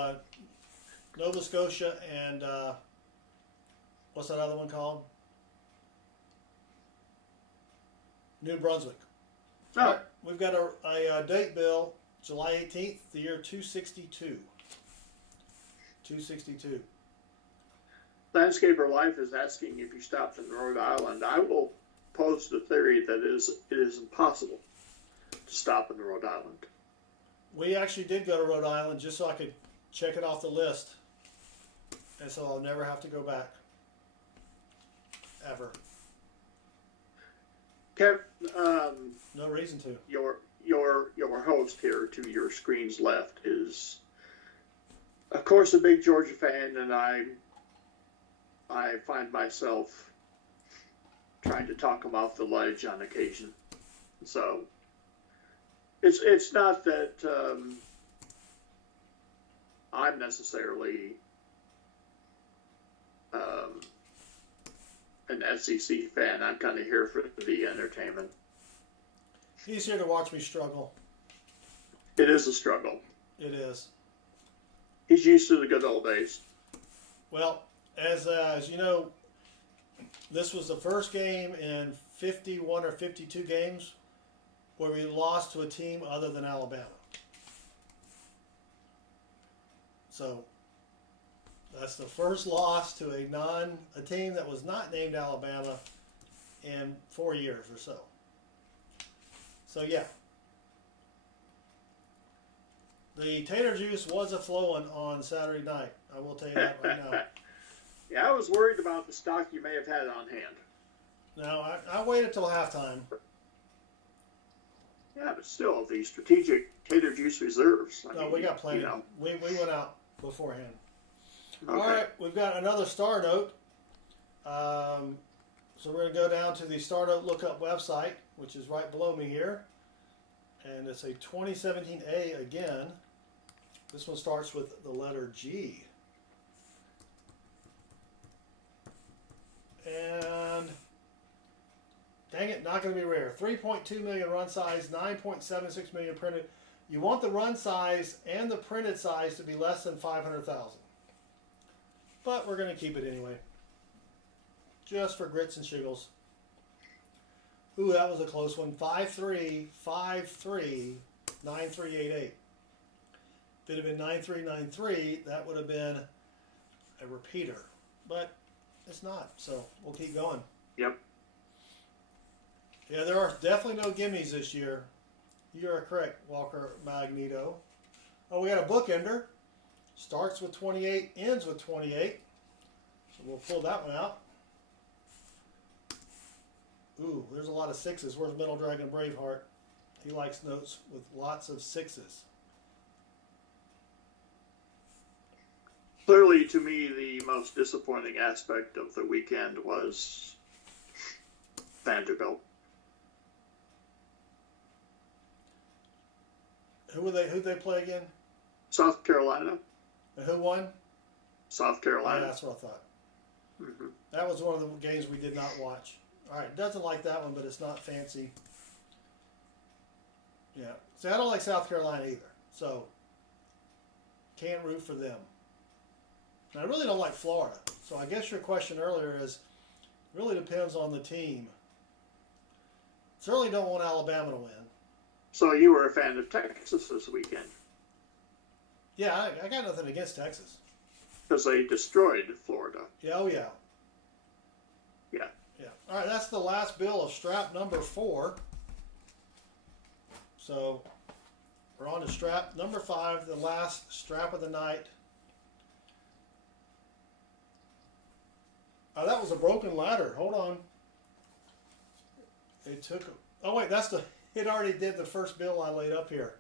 Nova Scotia and what's that other one called? New Brunswick. Oh. All right, we've got a date bill, July 18th, the year 262. 262. Landscaper Life is asking if you stopped in Rhode Island. I will pose the theory that it is impossible to stop in Rhode Island. We actually did go to Rhode Island just so I could check it off the list. And so I'll never have to go back. Ever. Kev, No reason to. your host here to your screen's left is, of course, a big Georgia fan, and I find myself trying to talk him off the ledge on occasion. So it's not that I'm necessarily an SEC fan. I'm kind of here for the entertainment. He's here to watch me struggle. It is a struggle. It is. He's used to the good old days. Well, as you know, this was the first game in 51 or 52 games where we lost to a team other than Alabama. So that's the first loss to a team that was not named Alabama in 4 years or so. So yeah. The tater juice was a flowing on Saturday night. I will tell you that right now. Yeah, I was worried about the stock you may have had on hand. No, I waited till halftime. Yeah, but still, the strategic tater juice reserves. No, we got plenty. We went out beforehand. Okay. All right, we've got another star note. So we're going to go down to the Star Note Lookup website, which is right below me here. And it's a 2017A again. This one starts with the letter G. And dang it, not going to be rare. 3.2 million run size, 9.76 million printed. You want the run size and the printed size to be less than 500,000. But we're going to keep it anyway. Just for grits and shiggles. Ooh, that was a close one. 5353 9388. If it had been 9393, that would have been a repeater. But it's not, so we'll keep going. Yep. Yeah, there are definitely no gimmies this year. You are correct, Walker Magneto. Oh, we got a bookender. Starts with 28, ends with 28. So we'll pull that one out. Ooh, there's a lot of sixes. Where's Middle Dragon Braveheart? He likes notes with lots of sixes. Clearly, to me, the most disappointing aspect of the weekend was Vanderbilt. Who'd they play again? South Carolina. And who won? South Oh, Carolina. that's what I thought. Mm-hmm. That was one of the games we did not watch. All right, doesn't like that one, but it's not fancy. Yeah. See, I don't like South Carolina either, so can't root for them. And I really don't like Florida. So I guess your question earlier is, really depends on the team. Certainly don't want Alabama to win. So you were a fan of Texas this weekend. Yeah, I got nothing against Texas. because they destroyed Florida. Yeah, oh yeah. Yeah. Yeah. All right, that's the last bill of strap number 4. So we're on to strap number 5, the last strap of the night. Oh, that was a broken ladder. Hold on. It took. Oh wait, that's the. It already did the first bill I laid up here.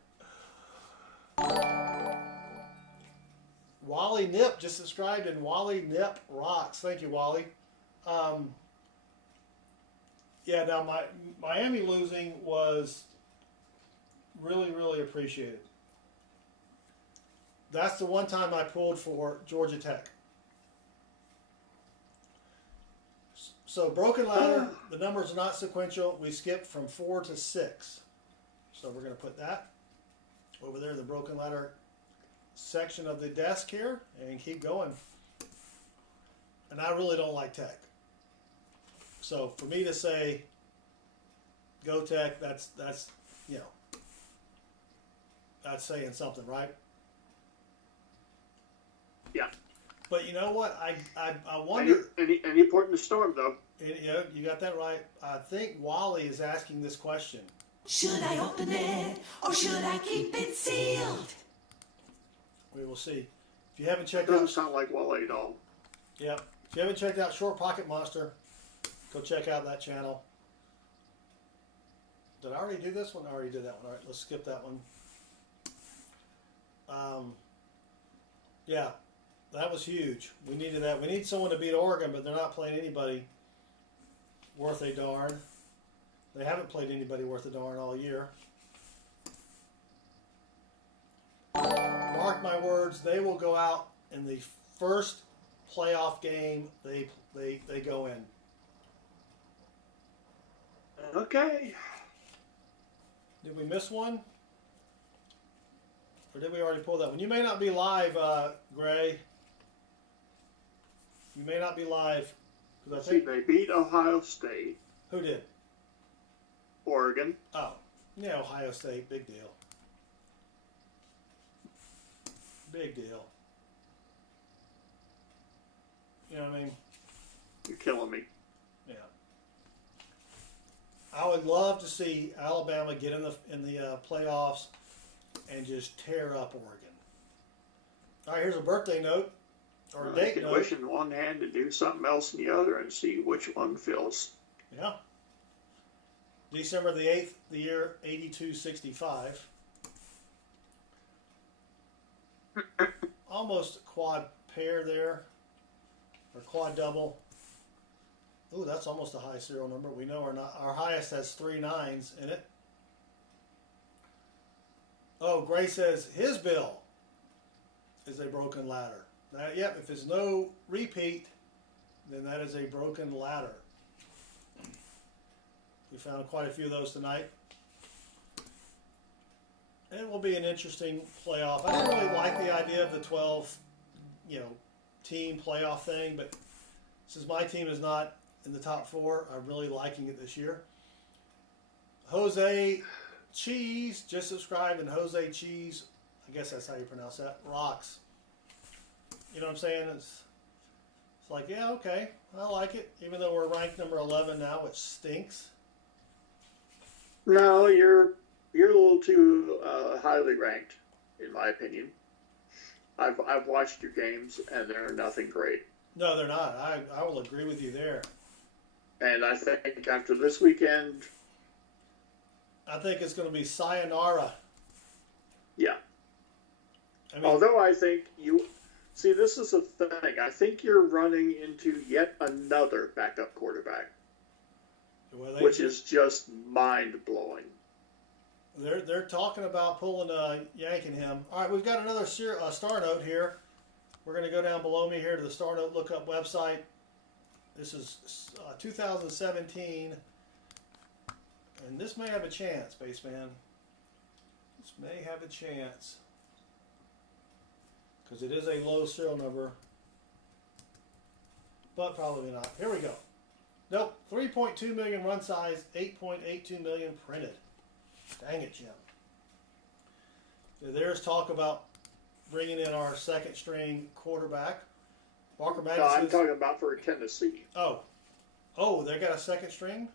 Wally Nip just subscribed, and Wally Nip rocks. Thank you, Wally. Yeah, now my Miami losing was really, really appreciated. That's the one time I pulled for Georgia Tech. So broken ladder, the numbers are not sequential. We skipped from 4 to 6. So we're going to put that over there in the broken ladder section of the desk here and keep going. And I really don't like Tech. So for me to say go Tech, that's you know, that's saying something, right? Yeah. But you know what? I wonder. Any port in the storm, though. Yeah, you got that right. I think Wally is asking this question. Should I open it or should I keep it sealed? We will see. If you haven't checked Doesn't out, sound like Wally at all. yeah. If you haven't checked out Short Pocket Monster, go check out that channel. Did I already do this one? I already did that one. All right, let's skip that one. Yeah, that was huge. We needed that. We need someone to beat Oregon, but they're not playing anybody worth a darn. They haven't played anybody worth a darn all year. Mark my words, they will go out in the first playoff game they go in. Okay. Did we miss one? Or did we already pull that one? You may not be live, Gray. You may not be live. Because I think they beat Ohio State. Who did? Oregon. Oh, yeah, Ohio State. Big deal. Big deal. You know what I mean? You're killing me. Yeah. I would love to see Alabama get in the playoffs and just tear up Oregon. All right, here's a birthday note or a You date can note. wish in one hand to do something else in the other and see which one fills. Yeah. December the 8th, the year 8265. Almost quad pair there, or quad double. Ooh, that's almost a high serial number. We know our highest has 3 9s in it. Oh, Gray says his bill is a broken ladder. Yep, if there's no repeat, then that is a broken ladder. We found quite a few of those tonight. It will be an interesting playoff. I didn't really like the idea of the 12, team playoff thing, but since my team is not in the top 4, I'm really liking it this year. Jose Cheese just subscribed, and Jose Cheese, I guess that's how you pronounce that, rocks. You know what I'm saying? It's like, yeah, okay, I like it, even though we're ranked number 11 now, which stinks. No, you're a little too highly ranked, in my opinion. I've watched your games, and they're nothing great. No, they're not. I will agree with you there. And I think after this weekend, I think it's going to be sayonara. yeah. I mean, Although I think see, this is the thing. I think you're running into yet another backup quarterback, which is just mind-blowing. They're talking about yanking him. All right, we've got another star note here. We're going to go down below me here to the Star Note Lookup website. This is 2017, and this may have a chance, Baseman. This may have a chance because it is a low serial number, but probably not. Here we go. Nope, 3.2 million run size, 8.82 million printed. Dang it, Jim. There's talk about bringing in our second string quarterback. Walker No, Magnet I'm says, talking about for Tennessee. oh, they got a second string?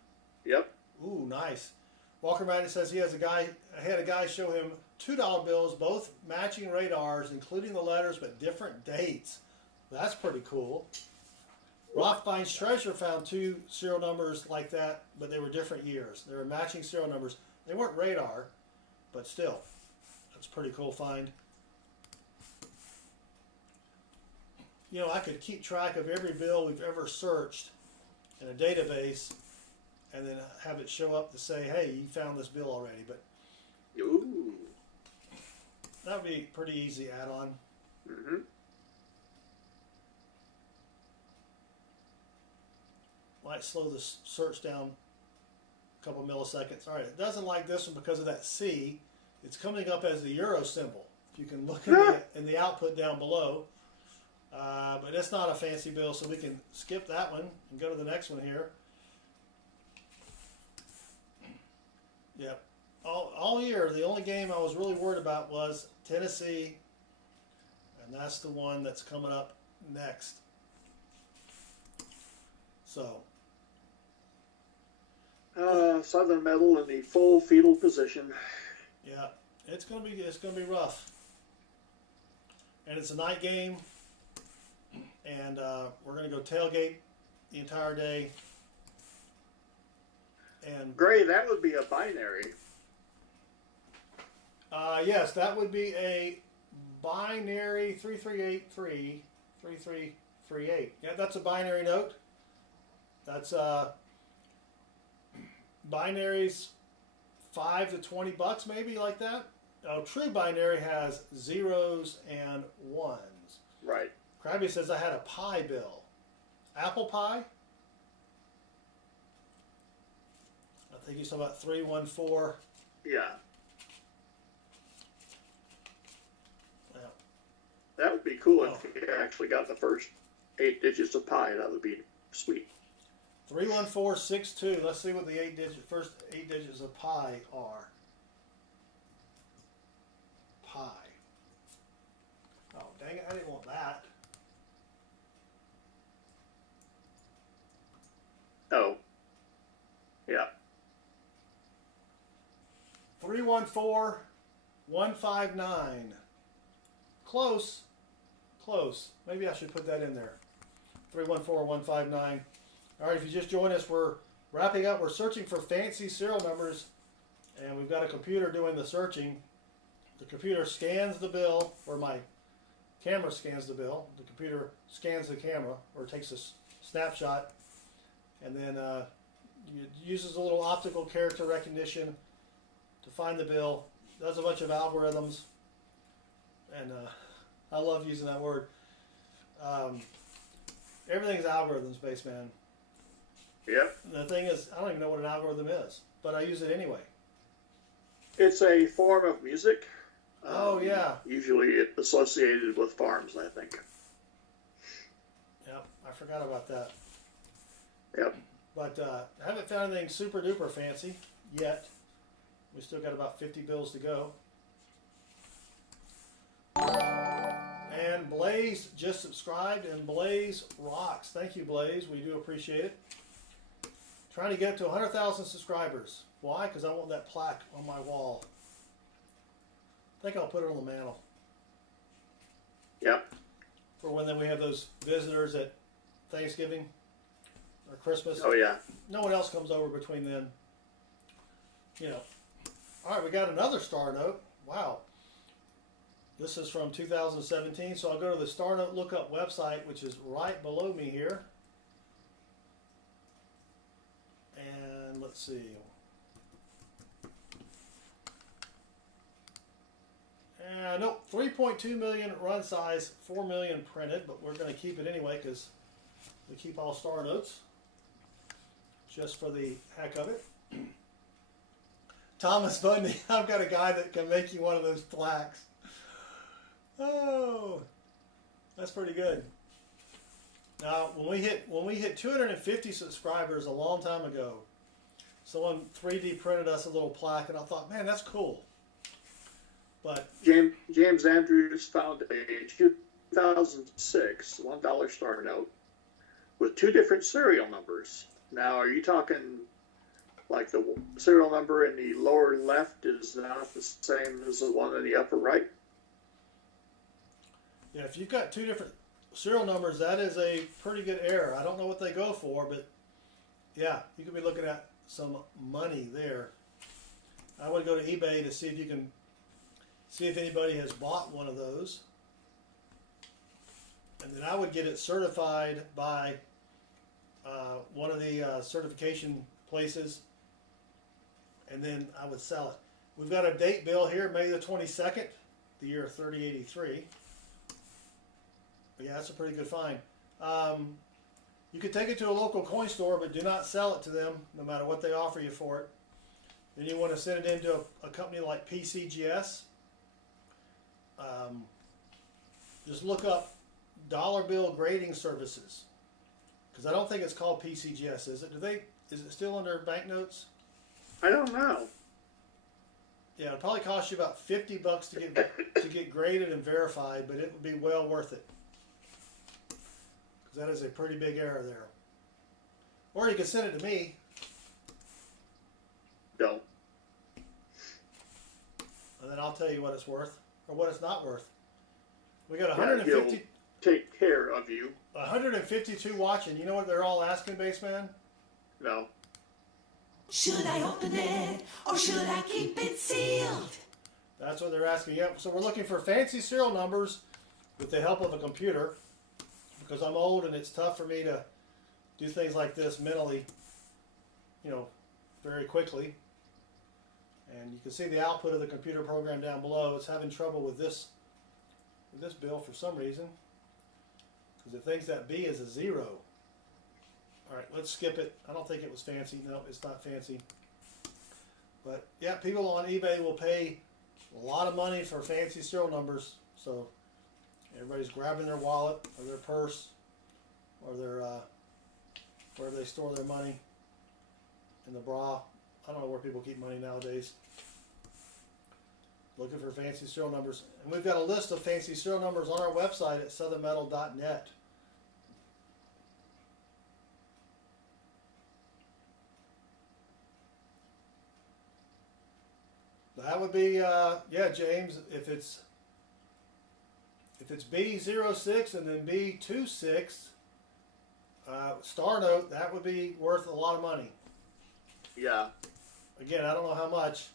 Yep. Ooh, nice. Walker Magnet says he had a guy show him $2 bills, both matching radars, including the letters, but different dates. That's pretty cool. Rothbein's Treasure found 2 serial numbers like that, but they were different years. They were matching serial numbers. They weren't radar, but still, that's a pretty cool find. You know, I could keep track of every bill we've ever searched in a database and then have it show up to say, hey, you found this bill already. But Ooh. that would be a pretty easy add-on. Mm-hmm. Might slow the search down a couple milliseconds. All right, it doesn't like this one because of that C. It's coming up as the euro symbol. If you can look in the output down below. But it's not a fancy bill, so we can skip that one and go to the next one here. Yep. All year, the only game I was really worried about was Tennessee, and that's the one that's coming up next. So. Southern Metal in the full fetal position. Yeah, it's gonna be rough, and it's a night game, and we're gonna go tailgate the entire day. And Gray, that would be a binary. yes, that would be a binary 3383 3338. Yeah, that's a binary note. That's binaries $5 to $20 maybe, like that. True binary has zeros and ones. Right. Krabby says I had a pie bill. Apple pie? I think he's talking about 314. Yeah. Yeah. That would be cool if you actually got the first 8 digits of pi. That would be sweet. 31462. Let's see what the first 8 digits of pi are. Pi. Oh, dang it, I didn't want that. Oh. Yeah. 314159. Close. Close. Maybe I should put that in there. 314159. All right, if you just joined us, we're wrapping up. We're searching for fancy serial numbers, and we've got a computer doing the searching. The computer scans the bill, or my camera scans the bill. The computer scans the camera, or takes a snapshot, and then it uses a little optical character recognition to find the bill. Does a bunch of algorithms, and I love using that word. Everything's algorithms based, man. Yep. The thing is, I don't even know what an algorithm is, but I use it anyway. It's a form of music. Oh, yeah. Usually associated with farms, I think. Yep, I forgot about that. Yep. But I haven't found anything super duper fancy yet. We still got about 50 bills to go. And Blaze just subscribed, and Blaze rocks. Thank you, Blaze. We do appreciate it. Trying to get to 100,000 subscribers. Why? Because I want that plaque on my wall. I think I'll put it on the mantle. Yep. For when then we have those visitors at Thanksgiving or Christmas. Oh, yeah. No one else comes over between then. You know. All right, we got another star note. Wow. This is from 2017, so I'll go to the Star Note Lookup website, which is right below me here. And let's see. Nope, 3.2 million run size, 4 million printed, but we're going to keep it anyway because we keep all star notes just for the heck of it. Thomas Bundy, I've got a guy that can make you one of those plaques. Oh, that's pretty good. Now, when we hit 250 subscribers a long time ago, someone 3D printed us a little plaque, and I thought, man, that's cool. But James Andrews found a 2006 $1 star note with 2 different serial numbers. Now, are you talking like the serial number in the lower left is not the same as the one in the upper right? Yeah, if you've got 2 different serial numbers, that is a pretty good error. I don't know what they go for, but yeah, you could be looking at some money there. I would go to eBay to see if you can see if anybody has bought one of those. And then I would get it certified by one of the certification places, and then I would sell it. We've got a date bill here, May the 22nd, the year 3083. But yeah, that's a pretty good find. You could take it to a local coin store, but do not sell it to them, no matter what they offer you for it. Then you want to send it into a company like PCGS. Just look up dollar bill grading services, because I don't think it's called PCGS, is it? Is it still under banknotes? I don't know. Yeah, it'll probably cost you about $50 to get graded and verified, but it would be well worth it, because that is a pretty big error there. Or you can send it to me. Don't. And then I'll tell you what it's worth or what it's not worth. We got He'll 150. take care of you. 152 watching. You know what they're all asking, Baseman? No. Should I open it or should I keep it sealed? That's what they're asking. Yep. So we're looking for fancy serial numbers with the help of a computer, because I'm old and it's tough for me to do things like this mentally, very quickly. And you can see the output of the computer program down below. It's having trouble with this bill for some reason, because it thinks that B is a 0. All right, let's skip it. I don't think it was fancy. No, it's not fancy. But yeah, people on eBay will pay a lot of money for fancy serial numbers. So everybody's grabbing their wallet or their purse or their wherever they store their money, in the bra. I don't know where people keep money nowadays. Looking for fancy serial numbers. And we've got a list of fancy serial numbers on our website at southernmetal.net. That would be, yeah, James, if it's B06 and then B26, star note, that would be worth a lot of money. Yeah. Again, I don't know how much,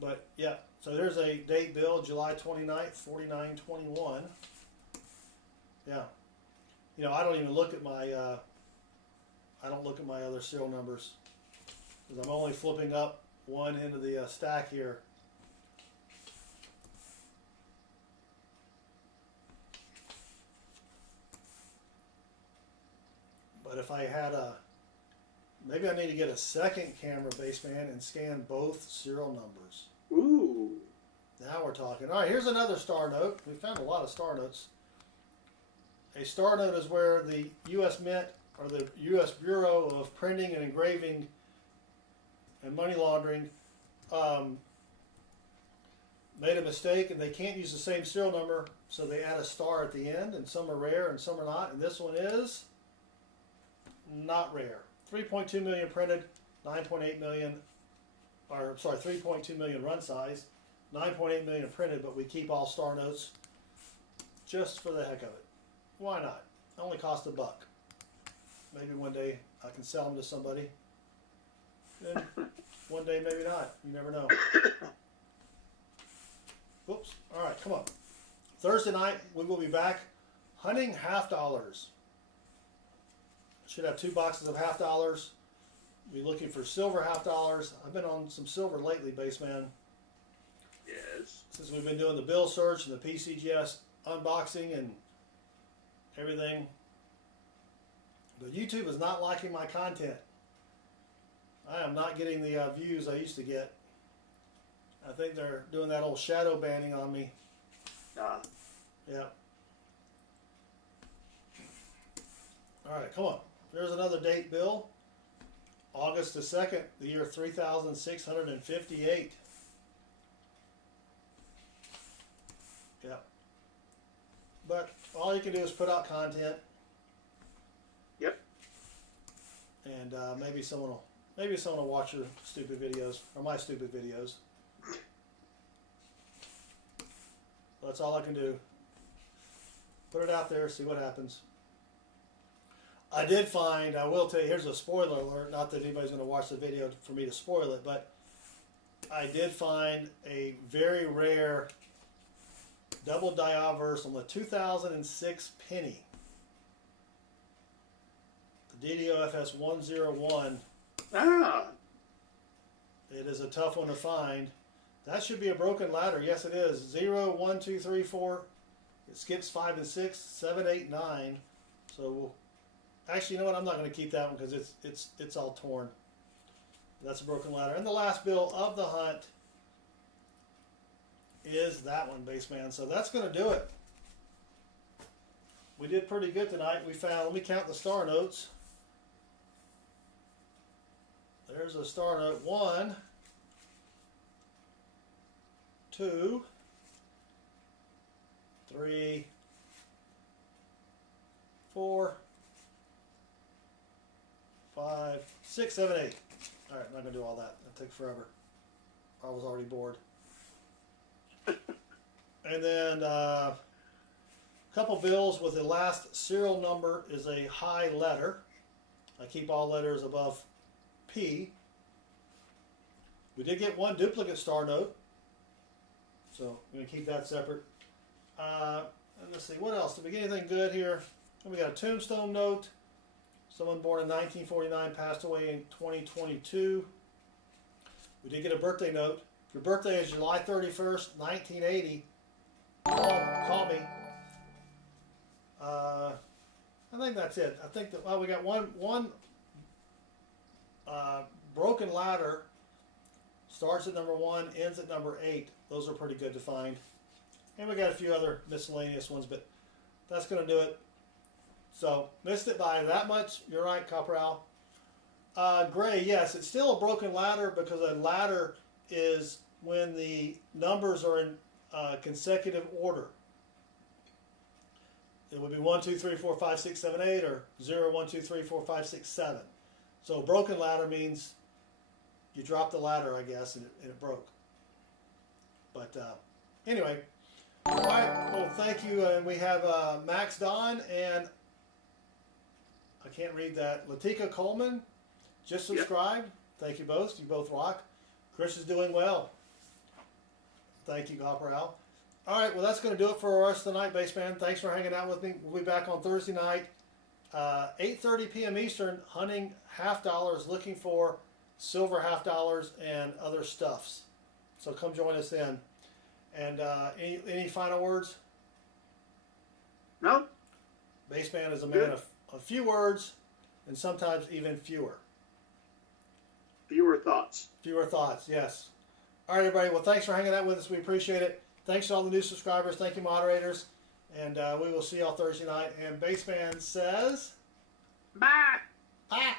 but yeah. So there's a date bill, July 29th, 4921. Yeah. I don't even look at my, I don't look at my other serial numbers, because I'm only flipping up one end of the stack here. But if I had maybe I need to get a second camera, Baseman, and scan both serial numbers. Ooh. Now we're talking. All right, here's another star note. We found a lot of star notes. A star note is where the U.S. Mint or the U.S. Bureau of Printing and Engraving and Money Laundering made a mistake, and they can't use the same serial number, so they add a star at the end, and some are rare and some are not, and this one is not rare. 3.2 million printed, 9.8 million, or sorry, 3.2 million run size, 9.8 million printed, but we keep all star notes just for the heck of it. Why not? Only cost $1. Maybe one day I can sell them to somebody. Then one day maybe not. You never know. Whoops. All right, come on. Thursday night we will be back hunting $half. Should have 2 boxes of $half. Be looking for silver $half. I've been on some silver lately, Baseman. Yes. Since we've been doing the bill search and the PCGS unboxing and everything. But YouTube is not liking my content. I am not getting the views I used to get. I think they're doing that old shadow banning on me. Yeah. All right, come on. There's another date bill. August the 2nd, the year 3658. Yeah. all you can do is put out content, Yep. and maybe someone will watch your stupid videos or my stupid videos. That's all I can do. Put it out there, see what happens. I did find, I will tell you, here's a spoiler alert, not that anybody's going to watch the video for me to spoil it, but I did find a very rare double die obverse on the 2006 penny. The DDOFS 101. Ah, It is a tough one to find. That should be a broken ladder. Yes, it is. 0, 1, 2, 3, 4. It skips 5 and 6, 7, 8, 9. So we'll, actually, you know what? I'm not going to keep that one because it's all torn. That's a broken ladder. And the last bill of the hunt is that one, Baseman. So that's going to do it. We did pretty good tonight. We found, let me count the star notes. There's a star note. 1, 2, 3, 4, 5, 6, 7, 8. All right, I'm not going to do all that. That took forever. I was already bored. And then a couple bills with the last serial number is a high letter. I keep all letters above P. We did get one duplicate star note, so I'm going to keep that separate. And let's see, what else? Did we get anything good here? And we got a tombstone note. Someone born in 1949 passed away in 2022. We did get a birthday note. If your birthday is July 31st, 1980, call me. I think that's it. I think that, well, we got one broken ladder. Starts at number 1, ends at number 8. Those are pretty good to find. And we got a few other miscellaneous ones, but that's going to do it. So, missed it by that much. You're right, Copperal. Gray, yes, it's still a broken ladder because a ladder is when the numbers are in consecutive order. It would be 1, 2, 3, 4, 5, 6, 7, 8, or 0, 1, 2, 3, 4, 5, 6, 7. So a broken ladder means you dropped the ladder, I guess, and it broke. But anyway, all right. Well, thank you. We have Max Don and I can't read that. Latika Coleman just subscribed. Yep. Thank you both. You both rock. Chris is doing well. Thank you, Copperal. All right, well, that's going to do it for us tonight, Baseman. Thanks for hanging out with me. We'll be back on Thursday night, 8:30 p.m. Eastern, hunting half dollars, looking for silver half dollars and other stuffs. So come join us then. And any final words? No. Baseman is a man of a few words and sometimes even fewer. Fewer thoughts. Fewer thoughts, yes. All right, everybody. Well, thanks for hanging out with us. We appreciate it. Thanks to all the new subscribers. Thank you, moderators. And we will see y'all Thursday night. And Baseman says... Bye. Bye.